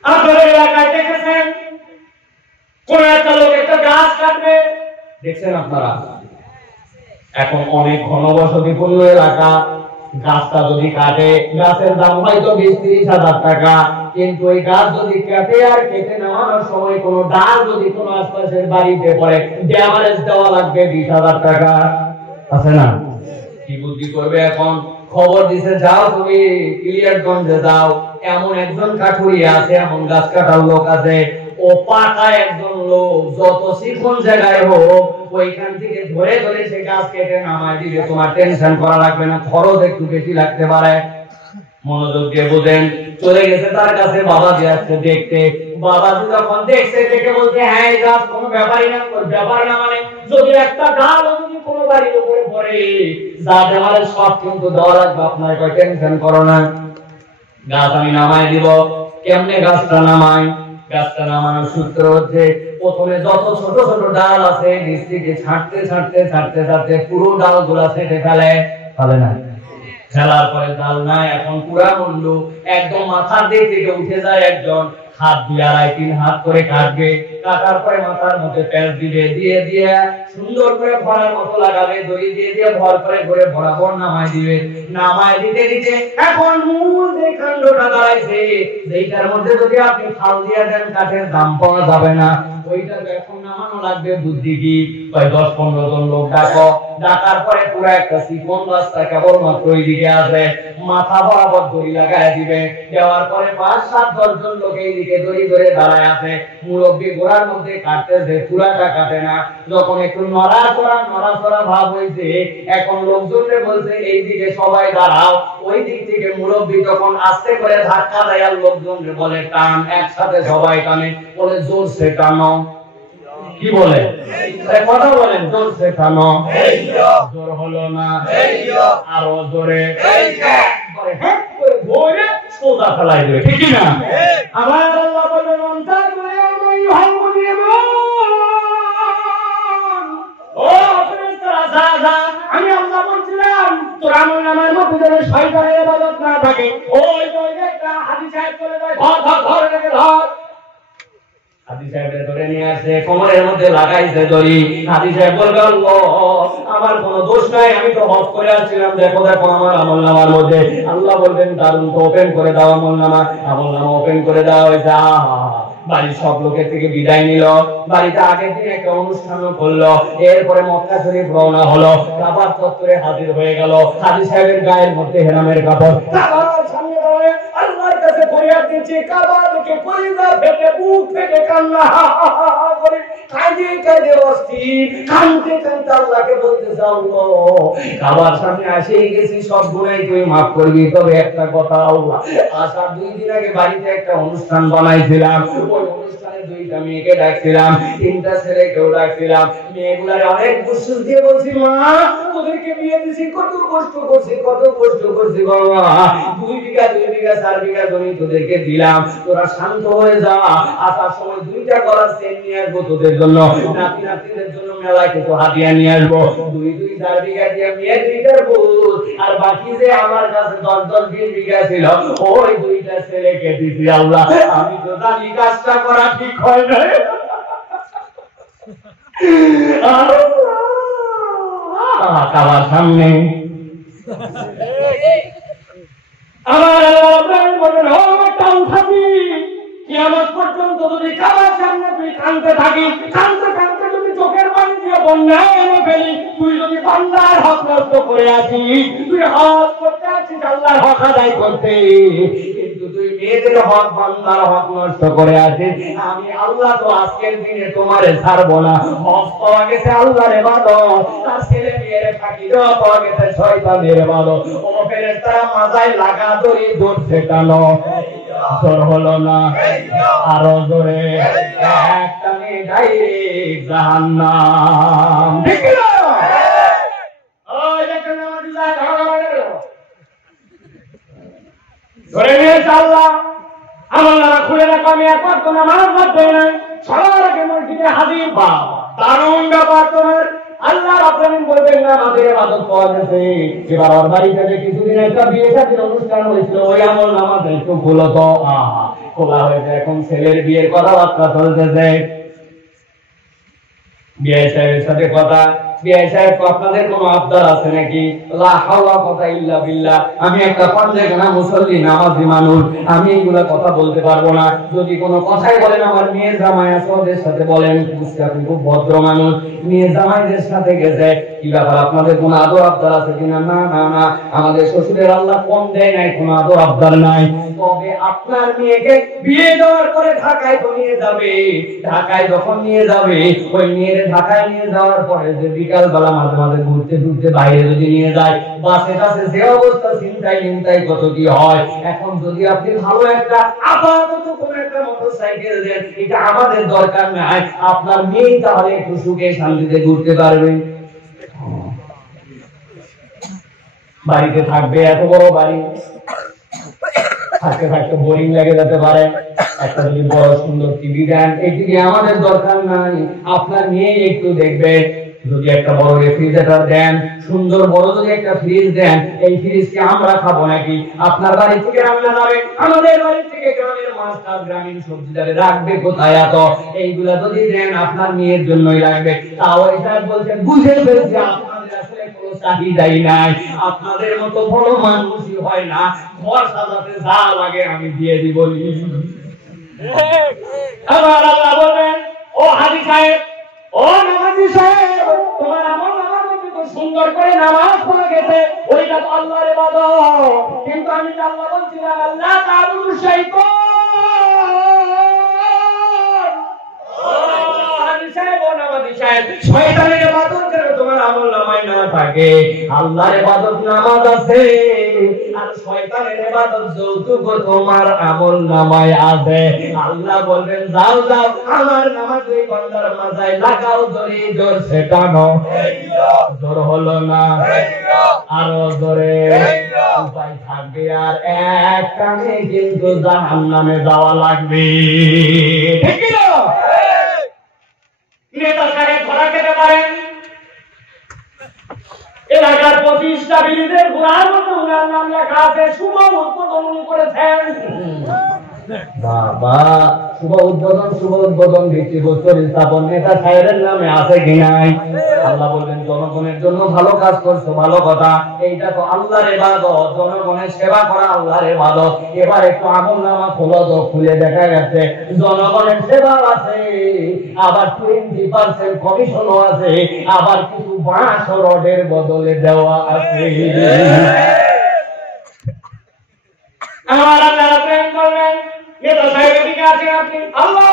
আপনারা এলাকায় দেখেছেন কোন একটা লোক একটা গাছ কাটবে, দেখছেন আপনারা? এখন অনেক ঘনবসতিপূর্ণ এলাকা, গাছটা যদি কাটে গাছের দাম হয়তো 20-30 হাজার টাকা, কিন্তু ওই গাছ যদি কাটে আর কেটে নেওয়ার সময় কোন ডাল যদি কোন আশপাশের বাড়িতে পড়ে ড্যামেজ দেওয়া লাগবে 20,000 টাকা, আছে না? কি বুদ্ধি করবে এখন? খবর দিছে যাও তুমি ক্লিয়ারগঞ্জে যাও, এমন একজন কাঠুরিয়া আছে, এমন গাছ কাটার লোক আছে, ও পাকা একজন লোক, যত চিকন জায়গায় হোক ওইখান থেকে ধরে ধরে সে গাছ কেটে নামায় দিবে, তোমার টেনশন করা লাগবে না, খরচ একটু বেশি লাগতে পারে। মনোযোগ দিয়ে বুঝেন। চলে গেছে তার কাছে, বাবাজি আসছে দেখতে, বাবাজি যখন দেখছে দেখে বলছে হ্যাঁ এই গাছ কোনো ব্যাপারই না, ব্যাপার না মানে যদি একটা ডাল যদি কোনো বাড়ির উপরে পড়ে যা দেওয়ার সব কিন্তু দেওয়া লাগবে আপনার, কোনো টেনশন করো না, গাছ আমি নামায় দিব। কেমনে গাছটা নামাই? গাছটা নামানোর সূত্র হচ্ছে প্রথমে যত ছোট ছোট ডাল আছে নিচ থেকে ছাড়তে ছাড়তে ছাড়তে ছাড়তে পুরো ডালগুলা ছেটে ফেলে, ফেলে না? ফেলার পরে ডাল নাই, এখন পুরা মূল্য একদম মাথার দিক থেকে উঠে যায় একজন, হাত 2-3 হাত করে কাটবে, কাটার পরে মাথার মধ্যে প্যাঁচ দিবে, দিয়ে দিয়ে সুন্দর করে ভরার মতো লাগাবে, দড়ি দিয়ে দিয়ে ভর করে করে বরাবর নামায় দিবে, নামায় দিতে দিতে এখন মূল যে খণ্ডটা দাঁড়াইছে যেটার মধ্যে যদি আপনি ফাল দিয়ে দেন কাঠের দাম পাওয়া যাবে না, ওইটা এখন নামানো লাগবে। বুদ্ধি কি? 10-15 জন লোক ডাকো, ডাকার পরে পুরো একটা চিকন রাস্তা কেবলমাত্র ওই দিকে আসবে, মাথা বরাবর দড়ি লাগায় দিবে, দেওয়ার পরে 5-7-10 জন লোক এই দিকে দড়ি ধরে দাঁড়ায় আছে, মুরব্বী গোড়ার মধ্যে কাটতেছে, পুরাটা কাটে না, যখন একটু নড়াচড়া ভাব হয়েছে এখন লোকজনকে বলছে এই দিকে সবাই দাঁড়াও, ওই দিক থেকে মুরব্বী যখন আস্তে করে ধাক্কা দেয় আর লোকজনকে বলে টান, একসাথে সবাই টানে, বলে জোরসে টানো। কি বলে? কথা বলেন, জোরসে টানো। জোর হলো না, আরো জোরে, সোজা ফেলাই দেবে, ঠিক না? আমার আল্লাহ বলেন অন্তর করে আমি আল্লাহ বলছিলাম তোর আমল নামার মধ্যে যেন শয়তানের ইবাদত না থাকে, ওই একটা হাদিস সাহেব করে দেয়, ধর রেখে ধর। হাদিস সাহেবের ধরে নিয়ে আসে, কোমরের মধ্যে লাগাইছে দড়ি। হাদিস সাহেব বলল আমার কোনো দোষ নাই, আমি তো হজ করে আসছিলাম, দেখো দেখো আমার আমল নামার মধ্যে। আল্লাহ বলবেন দারুন, তো ওপেন করে দাও আমল নামা ওপেন করে দেওয়া হয়েছে। বাড়ির সব লোকের থেকে বিদায় নিল, বাড়িতে আগের দিন একটা অনুষ্ঠানও করলো, এরপরে মক্কা শরীফ রওনা হলো, কাবার চত্বরে হাজির হয়ে গেল। হাজী সাহেবের গায়ের মধ্যে হেরামের কাপড়, কাবার সামনে দাঁড়িয়ে আল্লাহর কাছে ফরিয়াদ দিচ্ছে, কাবা দেখে কলিজা ফেটে বুক থেকে কান্না করে কাঁদে অস্থির, কাঁদতে কাঁদতে আল্লাহকে বলতেছে আল্লাহ কাবার সামনে এসে গেছি, সব গুনাহ তুই মাফ করবি, তবে একটা কথা আল্লাহ, আসার 2 দিন আগে বাড়িতে একটা অনুষ্ঠান বানাইছিলাম, ওই অনুষ্ঠানে 2টা মেয়েকে ডাকছিলাম, 3টা ছেলেকেও ডাকছিলাম, মেয়েগুলার অনেক বুঝ দিয়ে বলছি মা তোদেরকে বিয়ে দিছি, কত কষ্ট করছি বাবা, 2 বিঘা 4 বিঘা জমি তোদেরকে দিলাম, তোরা শান্ত হয়ে যা, আসার সময় 2টা গলার চেন নিয়ে আসবো তোদের জন্য, নাতি নাতিদের জন্য মেলায় কিছু হাদিয়া নিয়ে আসবো, 2-4 বিঘা দিয়ে মেয়ে 2টার বউ, আর বাকি যে আমার কাছে 10-20 বিঘা ছিল ওই 2টা ছেলেকে দিছি। আল্লাহ আমি তো জানি কাজটা করা ঠিক হয় না, কাবার সামনে। আমার আল্লাহ রাব্বুল বলেন, ও টাউন থাকি কিয়ামত পর্যন্ত যদি কাবার সামনে তুই কাঁদতে থাকিস, কাঁদতে কাঁদতে যদি চোখের পানি দিয়ে বন্যায় এনে ফেলি, তুই যদি বান্দার হক নষ্ট করে আসিস, তুই হক করতে আসিস আল্লাহর হক আদায় করতে, কিন্তু তুই মেয়েদের হক বান্দার হক নষ্ট করে আসিস, আমি আল্লাহ তো আজকের দিনে তোমারে ছাড়বো না। হক পাওয়া গেছে আল্লাহর ইবাদত, আর ছেলে মেয়ের ফাঁকি দেওয়া পাওয়া গেছে শয়তানের ইবাদত। ও ফেরেশতারা মাথায় লাগা দড়ি ধরছে কেন? জোর হলো না, আরো জোরে, একটা মেয়ে ডাইরেক্ট জাহান্নাম। ঠিক না? ওই দেখেন আমাদের ধরে নিয়েছে আল্লাহ। আমার নামা খুলে রাখো, আমি একবার তো নামাজ পড়তে নাই, সবার আগে মসজিদে হাজির। বা দারুণ ব্যাপার তোমার। আল্লাহ রাব্বুল বলবেন না আমাদের ইবাদত পাওয়া গেছে। এবার ওর বাড়িতে যে কিছুদিন একটা বিয়ে শাদীর অনুষ্ঠান হয়েছিল, ওই আমল নামাজ একটু খুলো তো। খোলা হয়েছে, এখন ছেলের বিয়ের কথাবার্তা চলতেছে। বিয়ে সাহেবের সাথে কথা, বিয়ে সাহেব আপনাদের কোনো আবদার আছে নাকি? লা হাওলা কথা ইল্লা বিল্লাহ। আমি একটা পাঞ্জাগানা মুসল্লি নামাজি মানুষ, আমি এগুলা কথা বলতে পারবো না। যদি কোনো কথাই বলেন আমার মেয়ের জামাই আছে ওদের সাথে বলেন, আপনি খুব ভদ্র মানুষ, মেয়ের জামাইদের সাথে গেছে, কি ব্যাপার আপনাদের কোনো আদর আবদার আছে কিনা? না না না, আমাদের শ্বশুরের আল্লাহ কম দেয় নাই, কোনো আদর আবদার নাই। তবে আপনার মেয়েকে বিয়ে দেওয়ার পরে ঢাকায় তো নিয়ে যাবে, ঢাকায় যখন নিয়ে যাবে, ওই মেয়ের ঢাকায় নিয়ে যাওয়ার পরে যে বিকাল বেলা মাঝে মাঝে ঘুরতে ঘুরতে বাইরে যদি নিয়ে যায়, বাসে টাসে যে অবস্থা চিন্তাই কত কি হয়। এখন যদি আপনি ভালো একটা আপাতত কোন একটা মোটরসাইকেল দেন, এটা আমাদের দরকার নাই, আপনার মেয়ে তাহলে একটু সুখে শান্তিতে ঘুরতে পারবে। বাড়িতে থাকবে, এত বড় বাড়ি, থাকতে থাকতে বোরিং লেগে যেতে পারে, একটা যদি বড় সুন্দর টিভি দেন, এই টিভি আমাদের দরকার নাই, আপনার মেয়ে একটু দেখবে। যদি একটা বড় রেফ্রিজারেটর দেন, সুন্দর বড় যদি একটা ফ্রিজ দেন, এই ফ্রিজকে আমরা খাবো নাকি? আপনার বাড়ি থেকে রান্না যাবে, আমাদের বাড়ি থেকে গ্রামের মাছ টাছ গ্রামীণ সবজি যাবে, রাখবে কোথায়? এত এইগুলা যদি দেন আপনার মেয়ের জন্যই রাখবে। তাও এটা বলছেন বুঝে ফেলছি আপনাদের আসলে কোনো চাহিদাই নাই, আপনাদের মতো বড় মানুষই হয় না, ঘর সাজাতে যা লাগে আমি দিয়ে দিব। আমার আল্লাহ বলেন, ও হাজী সাহেব, ও নামাজি সাহেব, তোমার আমল নামার মধ্যে তো সুন্দর করে নামাজ পড়ে গেছে, ওইটা তো আল্লাহর ইবাদত, কিন্তু আমি আল্লাহ বলছিলাম আল্লাহ তাআবুদু শাইতান। ও হাজী সাহেব, ও নামাজি সাহেব, শয়তানের ইবাদত যেন তোমার আমল নামায় না থাকে। আল্লাহর ইবাদত নামাজ আছে, আর শয়তানের ইবাদত যৌতুক তোমার আমল নামায় আছে। আল্লাহ বলবেন যাও যাও, আমার নামাজ ওই বান্দার মাথায় লাগাও দড়ি, জোর সেটানো। জোর হলো না, আরো জোরে। উপায় থাকবে আর এক কানে কিন্তু জাহান্নামে যাওয়া লাগবে। ঠিক না? নেতা সাহেব ধরা খেতে পারেন, এলাকার 25টা বিলিদের ঘোড়ার মতো উনার নাম লেখা আছে, শুভ উদ্বোধন করেছেন। বাবা, শুভ উদ্বোধন ভিত্তিপ্রস্তর স্থাপন নেতা সাহেবের নামে আছে কি নাই? আল্লাহ বলবেন জনগণের জন্য ভালো কাজ করছো, ভালো কথা, এইটা তো আল্লাহর ইবাদত, জনগণের সেবা করা আল্লাহর ইবাদত। এবার একটু আমলনামা খোলো তো, খুলে দেখা গেছে জনগণের সেবা আছে, আবার 20% কমিশনও আছে, আবার কিছু বাঁশ রডের বদলে দেওয়া আছে। আমার আল্লাহ প্রেম করবেন, নেতা সাহেবের দিকে আছেন আপনি, আল্লাহ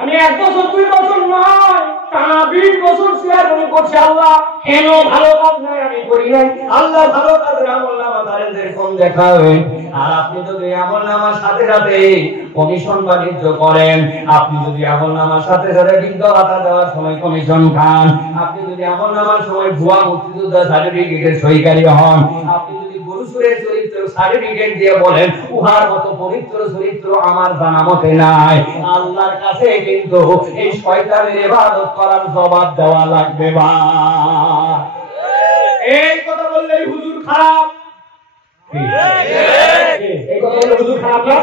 আমি 1 বছর 2 বছর নয়, টানা 20 বছর শেয়ার করছি, আল্লাহ কেন ভালো কাজ নাই আমি করি নাই? আল্লাহ ভালো কাজের আমলনামা তাদের যেরকম দেখাবে, আর আপনি যদি আমলনামার সাথে সাথে কমিশন বাণিজ্য করেন, আপনি যদি আমলনামার সাথে সাথে বৃদ্ধ ভাতা দেওয়ার সময় কমিশন খান, আপনি যদি আমলনামার সময় ভুয়া মুক্তিযোদ্ধা সার্টিফিকেটের সহিকারী হন, আপনি যদি গরুসুরের চরিত্র সার্টিফিকেট দিয়ে বলেন উহার মতো পবিত্র চরিত্র আমার জানা মতে নাই, আল্লাহর কাছে কিন্তু এই শয়তানের ইবাদত করার জবাব দেওয়া লাগবে। বা এই কথা বললেই হুজুর খারাপ, এই কথা বললে হুজুর খারাপ না?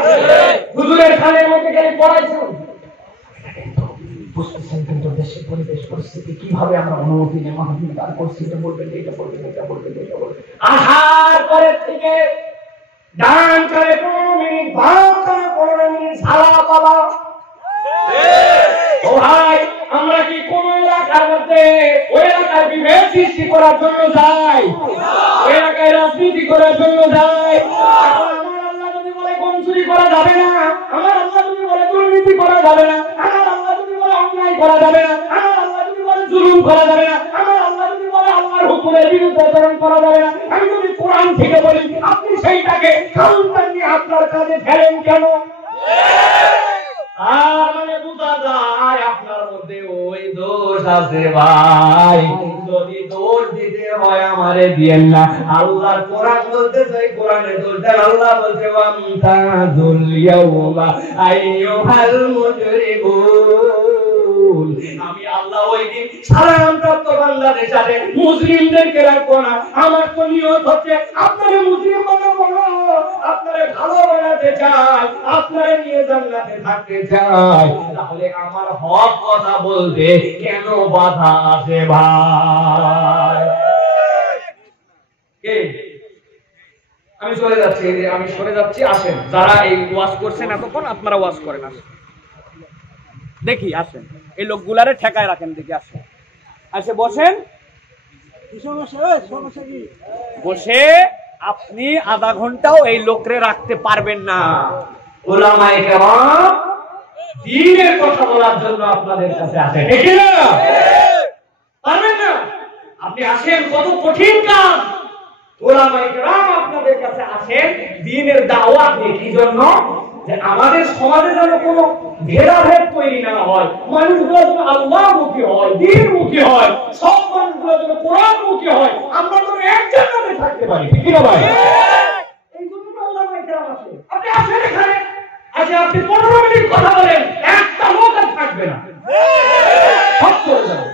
হুজুরের খানের মধ্যে গেলে পড়াইছেন, বুঝতেছেন কিন্তু দেশের পরিবেশ পরিস্থিতি কিভাবে আমরা অনুমতি নেওয়া তার করছি, এটা বলবেন, এটা বলবেন, এটা বলবেন, এটা বলবেন। আসার পরে থেকে ডান করে 15 মিনিট, বাম করে 15 মিনিট সালা পালা। ও ভাই, আমরা কি কোন এলাকার মধ্যে ওই এলাকার বিভেদ সৃষ্টি করার জন্য যাই? ওই এলাকায় রাজনীতি করার জন্য যাই? এখন আমার আল্লাহ যদি বলে গম চুরি করা যাবে না, আমার আল্লাহ যদি বলে দুর্নীতি করা যাবে না, আমার আল্লাহ যদি বলে অন্যায় করা যাবে না, আমার আল্লাহ যদি বলে জুলুম করা যাবে না, আমার আল্লাহ যদি বলে আল্লাহর হুকুমের বিরুদ্ধে আচরণ করা যাবে না, আমি যদি কোরআন থেকে বলি, আপনি সেইটাকে কাউন্টার নিয়ে আপনার কাজে ফেলেন কেন? আর মানে বুঝা যায় আপনার মধ্যে ওই দোষ আছে ভাই। যদি দোষ দিতে হয় আমারে দিয়েন না। আল্লাহর কোরআন বলতে চাই, কোরআনে দোষ দেন। আল্লাহ বলছে ওয়ামতাজুল ইয়াওমা আইয়ুহাল মুজরিমুন। আমি আল্লাহ ওই দিন সালাম প্রাপ্ত বান্দাদের সাথে মুসলিমদেরকে রাখবো না। আমার তো নিয়ত হচ্ছে আপনারা মুসলিম বানাবো না, আপনারা ভালো বানাতে চাই, আপনারা নিয়ে জান্নাতে থাকতে চাই। তাহলে আমার হক কথা বলতে কেন বাধা আসে ভাই? কে? আমি চলে যাচ্ছি, আমি সরে যাচ্ছি। আসেন, যারা এই ওয়াজ করছেন এতক্ষণ, আপনারা ওয়াজ করেন। আসেন দেখি, আসেন এই লোকগুলারে ঠেকায় রাখেন, দেখি আসেন, আসে বসেন। বসে আপনি আধা ঘন্টাও এই লোকরে রাখতে পারবেন না। উলামায়ে কেরাম দ্বীনের কথা বলার জন্য আপনাদের কাছে আসেন, ঠিক না? পারবেন না? আপনি আসেন, কত কঠিন কাজ। উলামায়ে কেরাম আপনাদের কাছে আসেন দ্বীনের দাওয়াত নিয়ে। কি জন্য? যে আমাদের সমাজে যেন কোনো ভেদাভেদ তৈরি না হয়, মানুষগুলো যেন আল্লাহমুখী হয়, দ্বীনমুখী হয়, সব মানুষগুলো যেন কোরআনমুখী হয়, আমরা যেন এক জায়গাতে থাকতে পারি, ঠিক না ভাই? এই জন্য উলামায়ে কেরাম আসে। আপনি আসেন এখানে, আচ্ছা আপনি 15 মিনিট কথা বলেন, একটা লোক আর থাকবে না, সব চলে যাবে।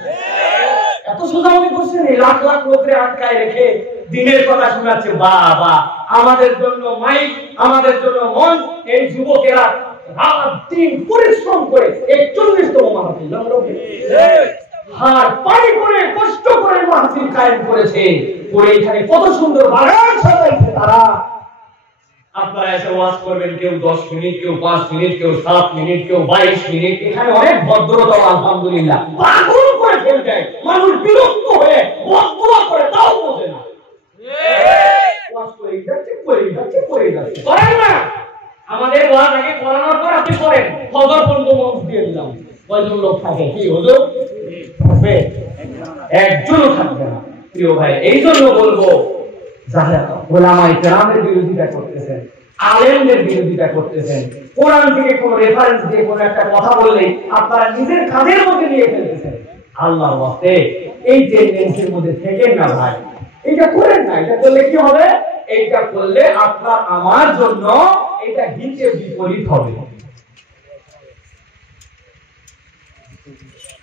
এত সোজামনি করছেন, এই লাখ লাখ লোকরে আটকায় রেখে দিনের কথা শোনাচ্ছে। বাবা, আমাদের জন্য মাইক, আমাদের জন্য মন, এই যুবকেরা রাত দিন পরিশ্রম করে 41তম মাহফিল হার পানি করে কষ্ট করে মাহফিল কায়েম করেছে, করে এখানে কত সুন্দর বাগান সাজাইছে তারা। আপনারা এসে ওয়াজ করবেন, কেউ 10 মিনিট, কেউ 5 মিনিট, কেউ 7 মিনিট, কেউ 22 মিনিট। এখানে অনেক ভদ্রতা, আলহামদুলিল্লাহ। পাগল করে ফেলে দেয়, মানুষ বিরক্ত হয়ে বদদুয়া করে, তাও বোঝে না। ওয়াজ করে যাচ্ছে, করে যাচ্ছে, করে যাচ্ছে, করেন না। আমাদের ওয়াজ আগে করানোর পর আপনি করেন। ফজর পর্যন্ত মঞ্চ দিয়ে দিলাম, কয়জন লোক থাকে? কি হুজুর থাকবে? একজনও থাকবে না। প্রিয় ভাই, এই জন্য বলবো, যারা উলামায়ে কেরামের বিরোধিতা করতেছেন, আলেমদের বিরোধিতা করতেছেন, কোরআন থেকে কোনো রেফারেন্স দিয়ে কোনো একটা কথা বললেই আপনারা নিজের কাঁধের মধ্যে নিয়ে ফেলতেছেন, আল্লাহর ওয়াস্তে এই টেন্ডেন্সির মধ্যে থেকে না ভাই। এটা করেন না। এটা করলে কি হবে? এইটা করলে আপনার আমার জন্য এটা হিতে বিপরীত হবে।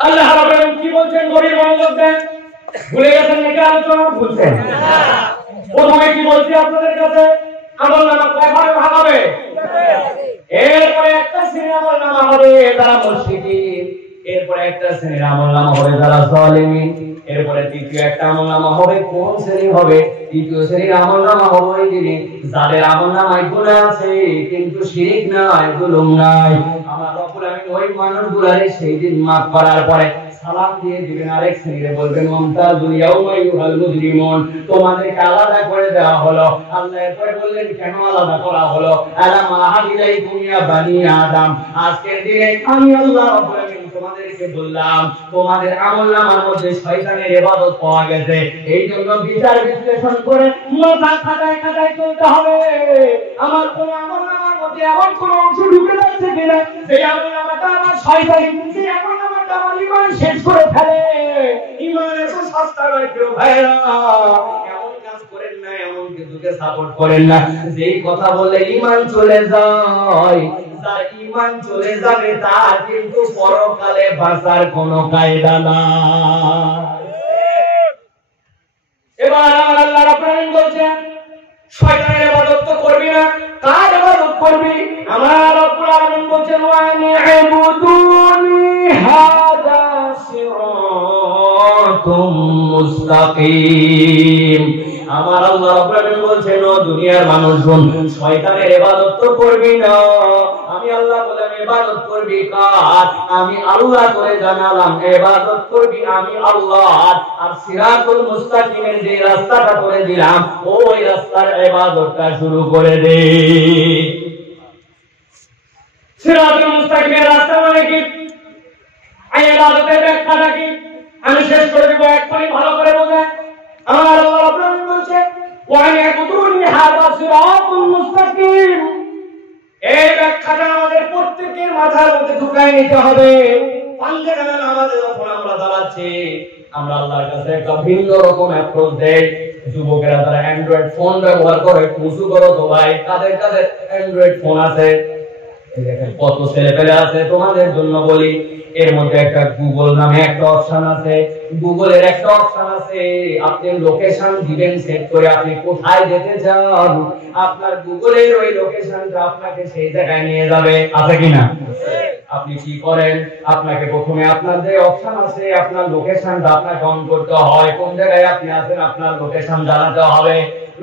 আল্লাহ রাব্বুল আলামিন কি বলছেন? গরিব মানুষদের ভুলে গেছেন নাকি? আলোচনা ভুলছেন? প্রথমে কি বলছি আপনাদের কাছে? আমলনামা কয় ভাগে ভাগ হবে? এরপরে একটা শ্রেণীর আমলনামা হবে যারা মুশরিকিন, এরপরে একটা শ্রেণীর আমলনামা হবে যারা জালিমিন, এরপরে তৃতীয় একটা আমলনামা হবে। কোন শ্রেণী হবে? তৃতীয় শ্রেণীর আমলনামা হবে ওই দিনে যাদের আমলনামায় গুনাহ আছে কিন্তু শিরক নাই, জুলুম নাই। আমার রব্বুল আলামিন ওই মানুষগুলারে সেই দিন মাফ করার পরে সালাম দিয়ে দিবেন, আরেক শ্রেণীরে বলবেন মুমতাজুল ইয়াউমা আইয়ুহাল মুজরিমুন, তোমাদেরকে আলাদা করে দেওয়া হলো। আল্লাহ এরপরে বললেন কেন আলাদা করা হলো? আলাম আহাদিলাইকুম ইয়া বানি আদম, আজকের দিনে আমি আল্লাহ রাব্বুল আলামিন তোমাদেরকে বললাম তোমাদের আমলনামার মধ্যে শয়তানের ইবাদত পাওয়া গেছে, এই জন্য বিচার বিশ্লেষণ করে মাথা খাটায় খাটায় চলতে হবে। আমার কোন আমলনামার মধ্যে এমন কোন অংশ ঢুকে যাচ্ছে কিনা সেই আমলনামাটা আমার শয়তানি, সেই আমলনামাটা আমার ঈমান শেষ করে ফেলে। ঈমান এত সস্তা নয় কেউ ভাইরা, এমন কাজ করেন না, এমন কিছুকে সাপোর্ট করেন না যেই কথা বললে ঈমান চলে যায়। যার ঈমান চলে যাবে তার কিন্তু পরকালে বাঁচার কোনো কায়দা নাই। এবার আল্লাহ রাব্বুল আলামিন বলছেন শয়তানের ইবাদত তো করবি না, কার ইবাদত করবি? আমার রব্বুল আলামিন বলছেন ওয়া নি'বুদুনি সিরাতুম মুস্তাকিম। আমার আল্লাহ রাব্বুল আলামিন বলছেন, ও দুনিয়ার মানুষগণ, শয়তানের ইবাদত তো করবি না। আমি আল্লাহ বললাম ইবাদত করবি কার? আমি আল্লাহ করে জানালাম ইবাদত করবি আমি আল্লাহ। আর সিরাতুল মুস্তাকিমের যে রাস্তাটা করে দিলাম, ওই রাস্তার ইবাদতটা শুরু করে দে। সিরাতুল মুস্তাকিমের রাস্তা মানে কি? এই ইবাদতের ব্যাখ্যাটা কি? আমি শেষ করে দেব, একবারই ভালো করে বোঝেন। আমার আল্লাহ রাব্বুল আলামিন বলেন, ওয়া ইয়াকুতুনি হাযা সিরাতুল মুস্তাকিম। এই ব্যাখ্যাটা আমাদের প্রত্যেকের মাথার মধ্যে ঢুকাই নিতে হবে। পাঞ্জাবে আমাদের যখন আমরা দাঁড়াচ্ছি, আমরা আল্লাহর কাছে একটা ভিন্ন রকম অ্যাপ্রোচ দেই। যুবকেরা যারা অ্যান্ড্রয়েড ফোন ব্যবহার করে, খুশু করো তো ভাই, কাদের কাদের অ্যান্ড্রয়েড ফোন আছে? দেখেন কত ছেলে পেলে আছে। তোমাদের জন্য বলি, এর মধ্যে একটা গুগল নামে একটা অপশন আছে। গুগলের একটা অপশন আছে, আপনি লোকেশন দিবেন সেট করে, আপনি কোথায় যেতে চান, আপনার গুগলের ওই লোকেশনটা আপনাকে সেই জায়গায় নিয়ে যাবে। আছে কিনা? আপনি কি করেন? আপনাকে প্রথমে আপনার যে অপশন আছে, আপনার লোকেশনটা আপনাকে অন করতে হয়। কোন জায়গায় আপনি আছেন আপনার লোকেশন জানাতে হবে।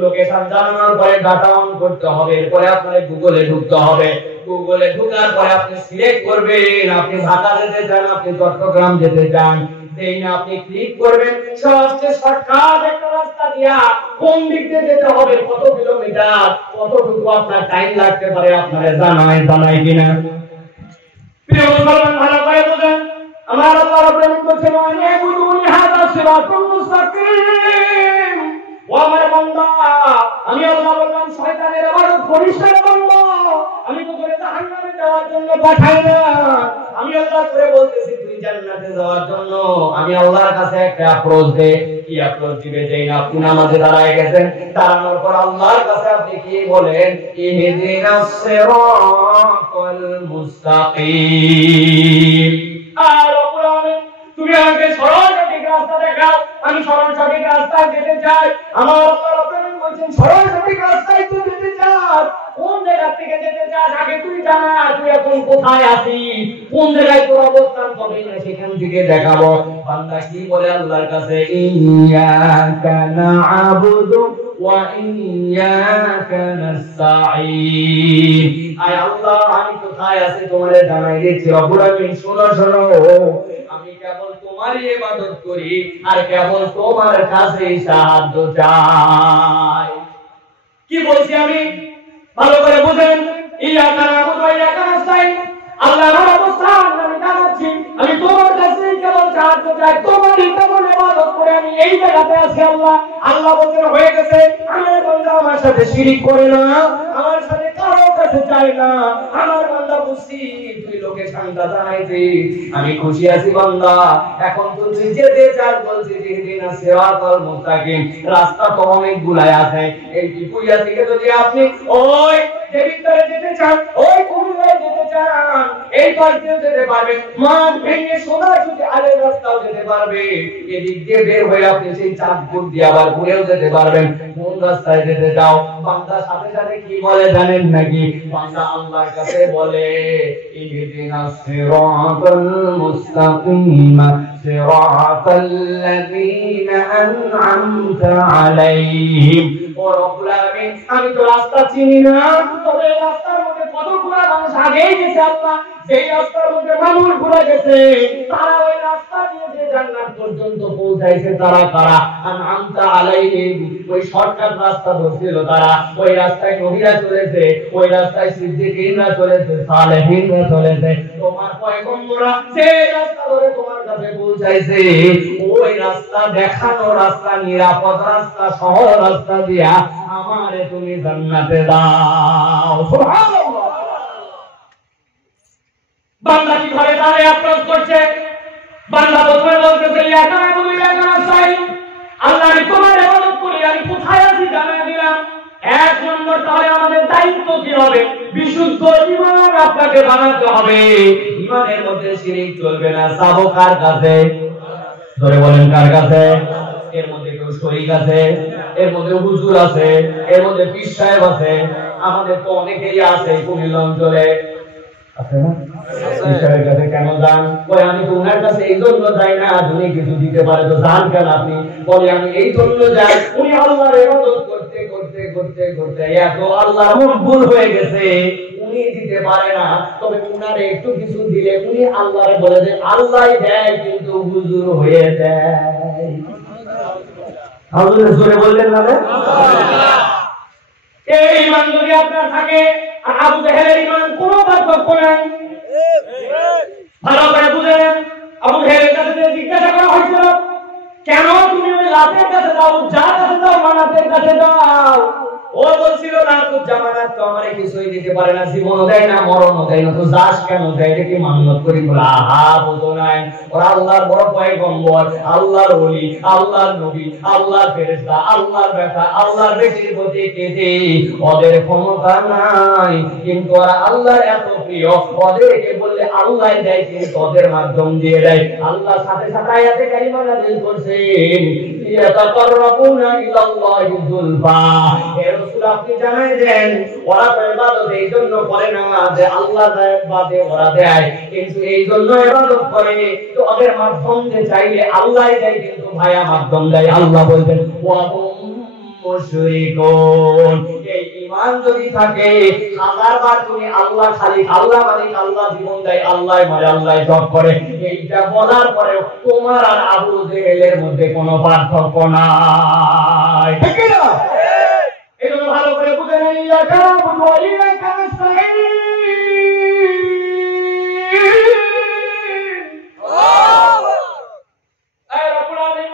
লোকেশন জানানোর পরে ডাটা অন করতে হবে। এরপরে আপনাকে গুগলে ঢুকতে হবে। গুগলে ঢোকার পরে আপনি সিলেক্ট করবেন আপনি ঢাকা যেতে চান, আপনি চট্টগ্রাম যেতে চান। সেই না আপনি ক্লিক করবেন, সবচেয়ে শর্টকাট একটা রাস্তা দিয়া কোন দিক দিয়ে যেতে হবে, কত কিলোমিটার, কতটুকু আপনার টাইম লাগতে পারে আপনারা জানাই কিনা? প্রিয় মুসলমান, ভালো করে বুঝেন। আমার আল্লাহ রাব্বুল আলামিন বলেছেন, ওয়া ইয়াকুতুনি হাযা সিরাতুল মুস্তাকিম। ও আমার বান্দা, আমি আল্লাহ বললাম শয়তানের ইবাদত করিস না বান্দা। আমি তো তোকে জাহান্নামে যাওয়ার জন্য পাঠাই না। আমি আল্লাহ করে বলতেছি তুই জান্নাতে যাওয়ার জন্য। আমি আল্লাহর কাছে একটা অ্যাপ্রোচ দে। কি অ্যাপ্রোচ দিবে? যেই না আপনি নামাজে দাঁড়ায় গেছেন, দাঁড়ানোর পর আল্লাহর কাছে আপনি কি বলেন? ইহদিনাস সিরাতাল মুস্তাকিম। আর রব্বুল আলামিন, তুমি আমাকে সরল সঠিক রাস্তা দেখাও। আমি সরল সঠিক রাস্তায় যেতে চাই। আমার আল্লাহ রাব্বুল আলামিন বলেন, সরল সঠিক রাস্তায় তুই যেতে চাস, কোন জায়গা থেকে যেতে চাস আগে তুই জানা। তুই এখন কোথায় আছিস, কোন জায়গায় তোর অবস্থান, তবে না সেখান থেকে দেখাবো। বান্দা কি বলে আল্লাহর কাছে? ইয়্যাকা না'বুদু ওয়া ইয়্যাকা নাস্তাঈন। আয় আল্লাহ, আমি কোথায় আছি তোমারে জানাই দিচ্ছি। রব্বুল আলামিন শোনো, আমি কেবল তোমারই ইবাদত করি আর কেবল তোমার কাছে সাহায্য চাই। কি বলছি আমি? ভালো করে বুঝেন। ইয়্যাকা না'বুদু ওয়া ইয়্যাকা নাস্তাঈন। আল্লাহর অবস্থান আমি জানাচ্ছি, আমি তোমার কাছে কেবল সাহায্য চাই, তোমারই কেবল ইবাদত করে আমি এই জায়গাতে আছি। আল্লাহ বলেন হয়ে গেছে। আমার বান্দা আমার সাথে শিরিক করে না, আমার সাথে কারো কাছে চাই না। আমার বান্দা বুঝছি তুই লোকেশনটা জানাইছি, আমি খুশি আছি বান্দা। এখন তুই যেতে চাস, বলছি ইহদিনাস সিরাতাল মুস্তাকিম। রাস্তা তো অনেকগুলাই আছে। এই কুইয়া থেকে যদি আপনি ওই যে ভিতরে যেতে চান, ওই কুমিল্লায় যেতে চান, এই পাশে যেতে পারবেন। মাঠ ভেঙে সোনাঝুরি আলের রাস্তাও যেতে পারবে। এদিক দিয়ে বের হয়ে আপনি সেই চাঁদপুর দিয়ে আবার ঘুরেও যেতে পারবেন। কোন রাস্তায় যেতে চাও? বান্দা সাথে সাথে কি বলে জানেন নাকি? বান্দা আল্লাহর কাছে বলে ইহদিনাস সিরাতাল মুস্তাকিম সিরাতাল লাযীনা আন'আমতা আলাইহিম। ও রব্বুল আলামিন, আমি তো রাস্তা চিনি না, তবে এই রাস্তার মধ্যে কতগুলো মানুষ আগেই গেছে আল্লাহ। যেই রাস্তার মধ্যে মানুষ ঘুরে গেছে, তারা ওই রাস্তা দিয়ে যে জান্নাত পর্যন্ত পৌঁছাইছে তারা কারা? আন'আমতা আলাইহিম। ওই শর্টকাট রাস্তা ধরছিল তারা। ওই রাস্তায় নবীরা চলেছে, ওই রাস্তায় সিদ্দিকীনরা চলেছে, সালেহিনরা চলেছে। তোমার পয়গম্বররা সেই রাস্তা ধরে তোমার কাছে পৌঁছাইছে। ওই রাস্তা দেখানো রাস্তা, নিরাপদ রাস্তা, সহজ রাস্তা দিয়া আমারে তুমি জান্নাতে দাও। সুবহানাল্লাহ। বান্দা কি ঘরে দাঁড়িয়ে আপ্রোচ করছে? বান্দা প্রথমে বলতেছে ইয়্যাকা না'বুদু ওয়া ইয়্যাকা নাস্তাঈন। আল্লাহ, আমি তোমার ইবাদত করি, আমি কোথায় আছি জানাই দিলাম। এক নম্বর, তাহলে আমাদের দায়িত্ব কি হবে? বিশুদ্ধ ঈমান আপনাকে বানাতে হবে। ঈমানের মধ্যে শিরক চলবে না। সাবো কার কাছে? ধরে বলেন কার কাছে? এর মধ্যে কেউ শরীক আছে, এর মধ্যে হুজুর আছে, এর মধ্যে পীর সাহেব আছে। আমাদের তো অনেকেই আছে কুমিল্লা অঞ্চলে। আছে না? ঈশ্বরের কাছে কেন যান? বলে আমি তো উনার কাছে এই জন্য যাই না, উনি কিছু দিতে পারে তো যান কেন আপনি? বলে আমি এই জন্য যাই, উনি আল্লাহর ইবাদত করতে করতে করতে করতে এত আল্লাহর মকবুল হয়ে গেছে, উনি দিতে পারে না, তবে উনারে একটু কিছু দিলে উনি আল্লাহরে বলে যে আল্লাহই দেয় কিন্তু হুজুর হয়ে দেয়। হুজুর জোরে বললেন না? এই ঈমান যদি আপনার থাকে আর আবু জাহেলের ঈমান কোনো পার্থক্য নাই। ভালো করে বুঝেন। আবু জাহেলের কাছে জিজ্ঞাসা করা হয়েছিল, কেন তুমি ওই লাতের কাছে যাও, যার কাছে যাও, মানাতের কাছে যাও? ও বলছিল না, তো জামানাত তো আমারে কিছুই দিতে পারে না, জীবনও দেয় না, মরণও দেয় না, তো যাস কেন দেয়? এটা কি মান্যত করি? বলে আহা বুঝো নাই, ওরা আল্লাহর বড় পয়গম্বর, আল্লাহর ওলি, আল্লাহর নবী, আল্লাহর ফেরেশতা, আল্লাহর বেটা, আল্লাহর বেটির প্রতি কেটে ওদের ক্ষমতা নাই, কিন্তু ওরা আল্লাহর এত প্রিয়, ওদেরকে বললে আল্লাহ দেয়, কিন্তু ওদের মাধ্যম দিয়ে দেয়। আল্লাহ সাথে সাথে আয়াতে কারিমা নাযিল করছেন, ইয়াতাকাররাবুনা ইলাল্লাহি যুলফা। হে রাসূল আপনি জানাই দেন, ওরা তো ইবাদত এই জন্য করে না যে আল্লাহ দেয় বাদে ওরা দেয়, কিন্তু এই জন্য ইবাদত করে তো ওদের মাধ্যম যে চাইলে আল্লাহই দেয়, কিন্তু ভায়া মাধ্যম দেয়। আল্লাহ বলবেন ওয়া মুশরিকুন। এই ঈমান যদি থাকে, হাজারবার তুমি আল্লাহ খালি আল্লাহ মালিক, আল্লাহ জীবন দেয়, আল্লাহ মারে, আল্লাহ জব করে, এইটা বলার পরে তোমার আর আবু জেহেলের মধ্যে কোনো পার্থক্য নাই, ঠিক না? এজন্য ভালো করে বুঝে নিন, ইয়াকা নাবুদু ওয়া ইয়াকা নাস্তাঈন। আয় রব্বুল আলামিন,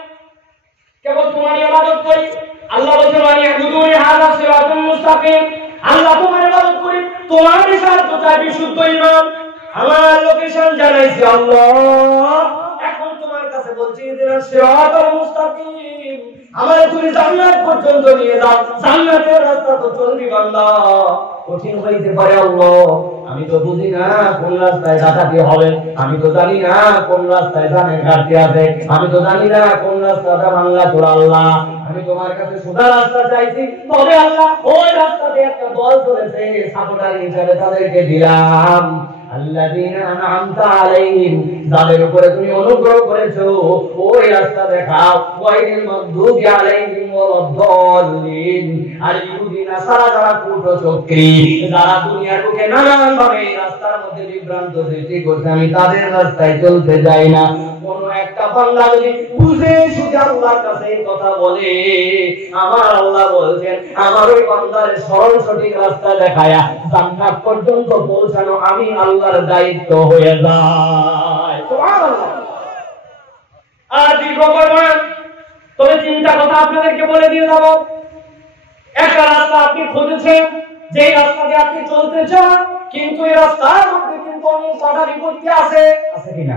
কেবল তোমার ইবাদত করি। আল্লাহ বলেন ওয়া ইয়াবুদুনি হাযা সিরাতুল মুস্তাকিম। আল্লাহ তোমার ইবাদত করি, তোমার ইশারা তো চাই বিশুদ্ধ ঈমান। আমার লোকেশন জানাইছি আল্লাহ, এখন তোমার কাছে বলছি ইহদিনা সিরাতাল মুস্তাকিম, আমারে তুমি জান্নাত পর্যন্ত নিয়ে যাও, জান্নাতের রাস্তা তো চলবি বান্দা। কঠিন হইতে পারে আল্লাহ, আমি তো বুঝি না কোন রাস্তায় ডাকাতি হবে, আমি তো জানি না কোন রাস্তায় ধানের ঘাটতি আছে, আমি তো জানি না কোন রাস্তাটা ভাঙা চোরা। আল্লাহ আমি তোমার কাছে সোজা রাস্তা চাইছি, তবে আল্লাহ ওই রাস্তাতে একটা দল চলেছে, সাপোর্টার হিসেবে তাদেরকে দিলাম। আল্লাযীনা আন'আমতা আলাইহিম, যাদের উপরে তুমি অনুগ্রহ করেছো, ওই রাস্তা দেখাও। গায়রিল মাগদুবি আলাইহিম ওয়ালাদ-দাল্লিন, আর ইহুদি নাসারা যারা কূটচক্রী, যারা দুনিয়ার বুকে নানান ভাবে এই রাস্তার মধ্যে বিভ্রান্ত সৃষ্টি করছে, আমি তাদের রাস্তায় চলতে যাই না। কোন একটা বান্দা যদি বুঝে শুধু আল্লাহর কাছে এই কথা বলে, আমার আল্লাহ বলছেন আমার ওই বান্দার সরল সঠিক রাস্তা দেখায়া জান্নাত পর্যন্ত পৌঁছানো আমি আল্লাহর দায়িত্ব হয়ে যায়। সুবহানাল্লাহ। আর দীর্ঘ করব না, তবে তিনটা কথা আপনাদেরকে বলে দিয়ে যাব। একটা রাস্তা আপনি খুঁজেছেন, যে রাস্তা দিয়ে আপনি চলতে চান, কিন্তু এই রাস্তার মধ্যে কিন্তু অনেক বাধা বিপত্তি আছে, আছে কিনা?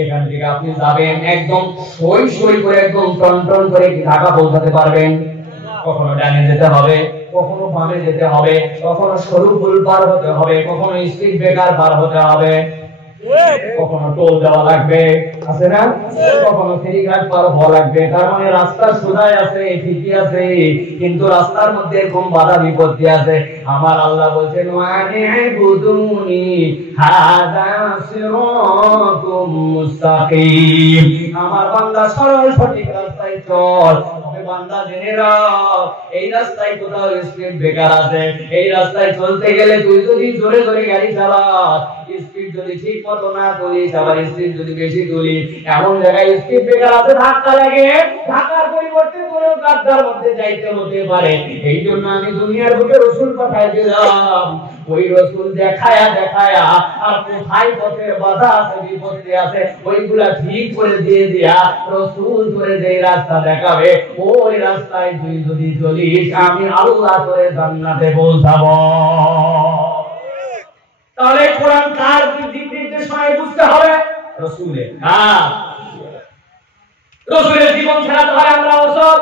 এখান থেকে আপনি যাবেন একদম সই সই করে, একদম টনটন করে কি ঢাকা পৌঁছাতে পারবেন? কখনো ডানে যেতে হবে, কখনো বামে যেতে হবে, কখনো সরু পুল পার হতে হবে, কখনো স্পিড ব্রেকার পার হতে হবে, কখনো টোল দেওয়া লাগবে, আছে না? কখনো ফেরিঘাট পার হওয়া লাগবে। তার মানে রাস্তা সোজাই আছে, ঠিকই আছে, কিন্তু রাস্তার মধ্যে এরকম বাধা বিপত্তি আছে। আমার আল্লাহ বলছেন ওয়ানি'বুদুনি হাযা সিরাতুম মুস্তাকিম, আমার বান্দা সরল সঠিক রাস্তায় চল। বান্দা জেনে রাখ, এই রাস্তায় কোথাও স্পিড ব্রেকার আছে, এই রাস্তায় চলতে গেলে তুই যদি জোরে জোরে গাড়ি চালাস, স্পিড যদি ঠিক মতো না তুলিস, আবার স্পিড যদি বেশি তুলিস, এমন জায়গায় স্পিড ব্রেকার আছে ধাক্কা লাগে, ধাক্কার পরিবর্তে তোর গাদ্দার মধ্যে যাইতে হতে পারে। এই জন্য আমি দুনিয়ার বুকে রাসূল পাঠাই দিলাম, ওই রাসূল দেখায়া দেখায়া আর কোথায় পথের বাধা আছে, বিপত্তি আছে, ওইগুলা ঠিক করে দিয়ে দিয়া রাসূল করে যে রাস্তা দেখাবে, ওই রাস্তায় তুই যদি চলিস, আমি আল্লাহ তোরে জান্নাতে পৌঁছাবো। তাহলে কোরআন কার দিক নির্দেশনায় বুঝতে হবে? রাসূলের। রাসূলের জীবন ছাড়া তো আমরা অসল।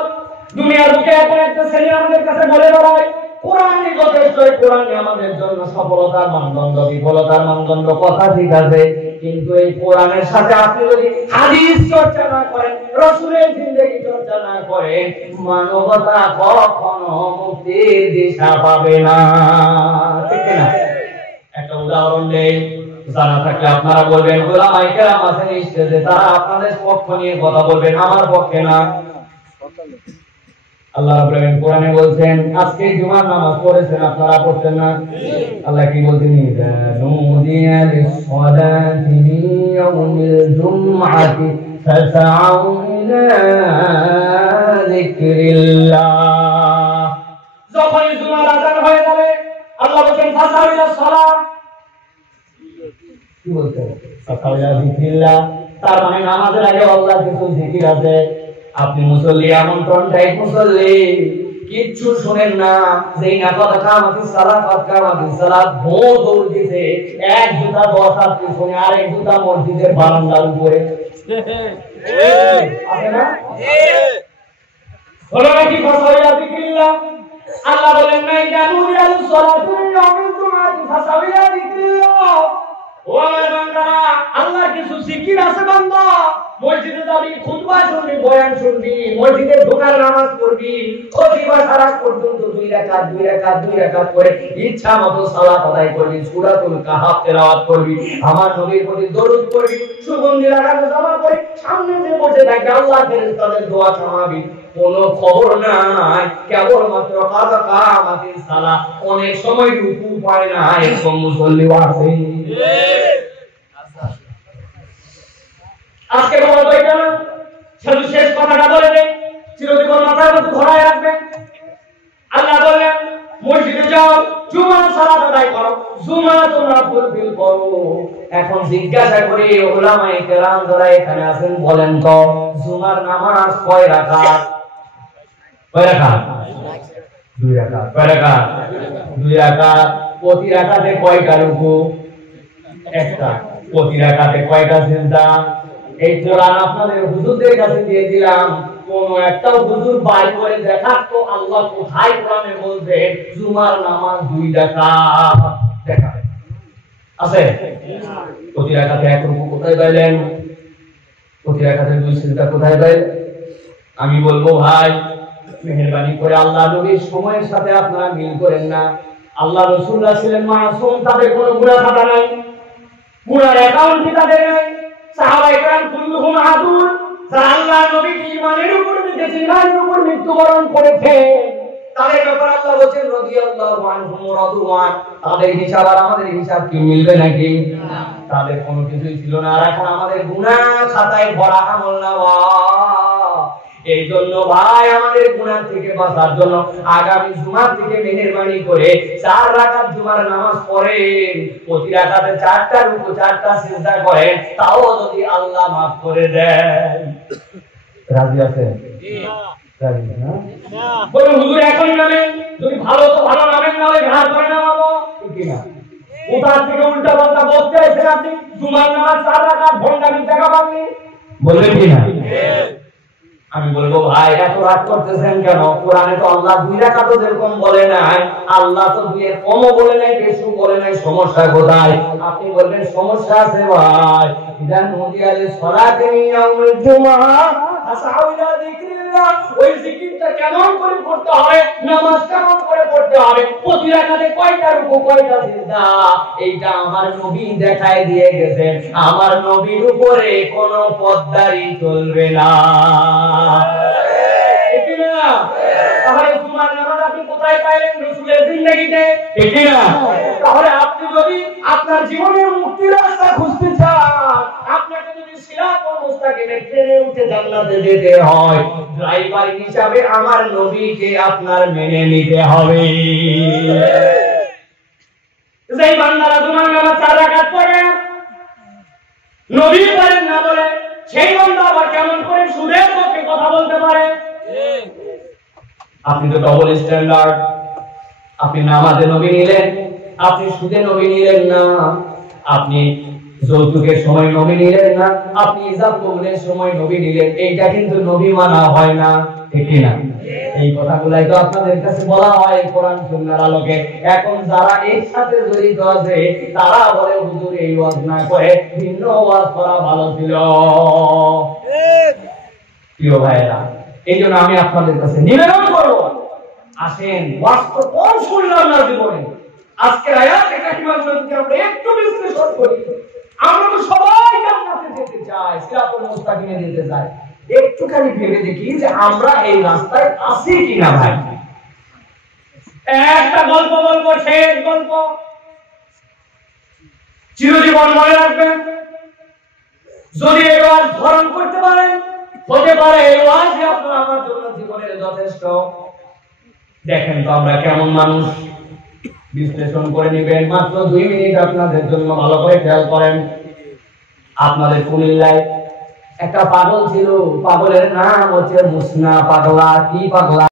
দুনিয়ার বুকে এখন একটা ছেলে আমাদের কাছে বলে বেড়ায় কোরআনই যথেষ্ট, কোরআনই আমাদের জন্য সফলতার মানদণ্ড, বিফলতার মানদণ্ড। কথা ঠিক আছে, কিন্তু এই কোরআনের সাথে আপনি যদি হাদিস চর্চা না করেন, রাসূলের জিন্দেগি চর্চা না করেন, মানবতা কখনো মুক্তির দিশা পাবে না, ঠিক না? একটা উদাহরণ দেই, জানা থাকলে আপনারা বলবেন। ওলামায়ে কেরাম আছেন স্টেজে, তারা আপনাদের পক্ষ নিয়ে কথা বলবেন, আমার পক্ষে না। আল্লাহ রাব্বুল আলামিন কোরআনে বলছেন, আজকে জুমার নামাজ পড়েছেন, আপনারা পড়ছেন না? আল্লাহ কি বলছেন? ইযা নুদিয়া লিস-সালাতি মিন ইয়াউমিল জুমআতি ফাসআউ ইলা যিকরিল্লাহ। যখন জুমার আযান হয়ে যাবে, আল্লাহ বলেন ফাসআউ ইলা সালাত। কি বলছেন? ফাসআউ ইলা যিকরিল্লাহ, তার মানে নামাজের আগে আল্লাহর কিছু জিকির আছে। আপনি মুসল্লি, এমন টাইপ মুসল্লি, কিচ্ছু শুনেন না। যেই না কথা কামাতিস সালাত দৌড় দিতে, এক জুতা 10 হাত পিছনে, আরেক জুতা মসজিদের বারান্দার উপরে। আছে না? হলো নাকি ফাসাইয়া যিকরিল্লাহ? আল্লাহ বলেন নাই জানু ইয়াল সালাতু ইয়াউমিল জুমআতি ফাসাইয়া যিকরিল্লাহ। ও আমার বান্দারা, আল্লাহ কিছু জিকির আছে বান্দা। মসজিদে যাবি, খুতবা শুনবি, বয়ান শুনবি, মসজিদে ঢোকার নামাজ পড়বি, খতিবা সারা পর্যন্ত 2 রাকাত করে ইচ্ছা মতো সালাত আদায় করবি, সূরাতুল কাহফ তেলাওয়াত করবি, আমার নবীর প্রতি দরুদ পড়বি, সুগন্ধি লাগানো জমা করে সামনে যে বসে থাকে আল্লাহ ফেরেশতাদের দোয়া কামাবি। কোনো খবর নাই, কেবলমাত্র কামাতিস সালাত। অনেক সময় রুকু পায় না, এরকম মুসল্লি আছে। আজকে বড় বইটা না, শুধু শেষ কথাটা বলে দেই, চিরজীবন মাথার মধ্যে ধরায় রাখবেন। আল্লাহ বলেন মসজিদে যাও, জুমার সালাত আদায় করো, জুমা তোমরা ফুলফিল করো। এখন জিজ্ঞাসা করি উলামায়ে কেরাম যারা এখানে আছেন, বলেন তো জুমার নামাজ কয় রাকাত? কয় রাকাত? 2 রাকাত। কয় রাকাত? 2 রাকাত। প্রতি রাকাতে কয়টা রুকু? একটা। প্রতি রাকাতে কয়টা সিজদা? এই কোরআন আপনাদের হুজুরদের কাছে দিয়ে দিলাম, কোন একটা হুজুর বাইর করে দেখাতো আল্লাহ কোথায় কোরআনে বলছে জুমার নামাজ 2 রাকাত। দেখাবে আছে? প্রতি রাকাতে 1 রুকু কোথায় পাইলেন? প্রতি রাকাতে 2 সিজদা কোথায় পাইলেন? আমি বলবো ভাই, মেহেরবানি করে আল্লাহ নবীর সময়ের সাথে আপনারা মিল করেন না। আল্লাহ রাসূলুল্লাহ ছিলেন মাসুম, তাদের কোনো গুনাহ খাতা নাই, গুনার অ্যাকাউন্ট তাদের নাই। সাহাবায়ে কেরাম কুল্লুহুম আদুল, যারা আল্লাহর নবীকে ঈমানের উপর বিতেছে, ঈমানের উপর মৃত্যুবরণ করেছে, তাদের ব্যাপারে আল্লাহ বলেন রাদিয়াল্লাহু আনহুম ওয়া রাদওয়ান। তাদের হিসাব আর আমাদের হিসাব কি মিলবে নাকি? না। তাদের কোনো কিছুই ছিল না, আর এখন আমাদের গুনাহ খাতায় ভরা আমলনামা। এই জন্য ভাই, আমাদের গুনাহ থেকে বাঁচার জন্য আগামী জুমার থেকে মেহেরবানি করে 4 রাকাত জুমার নামাজ পড়েন, প্রতি রাকাতে 4টা রুকু 4টা সিজদা করেন, তাও যদি আল্লাহ maaf করে দেন। রাজি আছেন? জি না। রাজি না? না। বলে হুজুর এখন নামেন, যদি ভালো তো ভালো নামেন, না হয় ঘাড় ধরে নামাবো, ঠিক না? ওটার থেকে উল্টা পাল্টা বলতে আছেন আপনি। জুমার নামাজ 4 রাকাত ভণ্ডামি টাকা পাননি, বলবেন কি না? আমি বলবো ভাই, এত রাগ করতেছেন কেন? কোরআনে তো আল্লাহ 2 রাকাতও যেরকম বলে নাই, আল্লাহ তো 2 এর কমও বলে নাই, বেশিও বলে নাই। সমস্যা কোথায়? আপনি বলবেন সমস্যা আছে ভাই। ইদান নুদিয়ালে সালাতে ইয়াউমুল জুমআ ফাসআউ ইলা যিকরিল্লাহ। ওই জিকিরটা কেমন করে পড়তে হবে, নামাজ কেমন করে পড়তে হবে, প্রতি রাকাতে কয়টা রুকু কয়টা সিজদা, এইটা আমার নবী দেখায় দিয়ে গেছেন। আমার নবীর উপরে কোনো পদ্মারি চলবে না। তাহলে জুমার নামাজ আপনি কোথায় পাইলেন? রাসূলের জিন্দেগিতে, ঠিক না? তাহলে আপনি যদি আপনার জীবনের মুক্তির রাস্তা খুঁজতে চান, আপনাকে যদি সিরাতুল মুস্তাকিমে ট্রেনে উঠে জান্নাতে যেতে হয়, ড্রাইভার হিসাবে আমার নবীকে আপনার মেনে নিতে হবে। যেই বান্দারা জুমার নামাজ 4 রাকাত পড়ে, নবী বলেন না বলে, সেই বান্দা আবার কেমন করে সুদের পক্ষে কথা বলতে পারে? আপনি তো ডবল স্ট্যান্ডার্ড। আপনি নামাজে নবী নিলেন, আপনি সুদে নবী নিলেন না, আপনি যৌতুকের সময় নবী নিলেন না, আপনি ইজাব কবুলের সময় নবী নিলেন। এইটা কিন্তু নবী মানা হয় না, ঠিক না? এই কথাগুলাই তো আপনাদের কাছে বলা হয় কোরআন সুন্নাহর আলোকে। এখন যারা এর সাথে জড়িত আছে, তারা বলে হুজুর এই ওয়াজ না করে ভিন্ন ওয়াজ করা ভালো ছিল। প্রিয় ভাইরা, এই জন্য আমি আপনাদের কাছে নিবেদন করব, আসেন ওয়াজ তো কম শুনলাম না জীবনে, আজকের আয়াতে কারিমাগুলো যদি আমরা একটু বিশ্লেষণ করি, আমরা তো সবাই জান্নাতে যেতে চাই, সিরাতুল মুস্তাকিমে যেতে চাই। একটুখানি ভেবে দেখি যে আমরা এই রাস্তায় আছি কিনা ভাই। একটা গল্প বলবো, শেষ গল্প, চিরজীবন মনে রাখবেন। যদি এই ওয়াজ ধারণ করতে পারেন, হতে পারে এই ওয়াজই আপনার আমার জন্য জীবনের যথেষ্ট। দেখেন তো আমরা কেমন মানুষ, বিশ্লেষণ করে নেবেন। মাত্র 2 মিনিট আপনাদের জন্য, ভালো করে খেয়াল করেন। আপনাদের কুমিল্লায় একটা পাগল ছিল, পাগলের নাম হচ্ছে মুসনা পাগলা। কি পাগলা?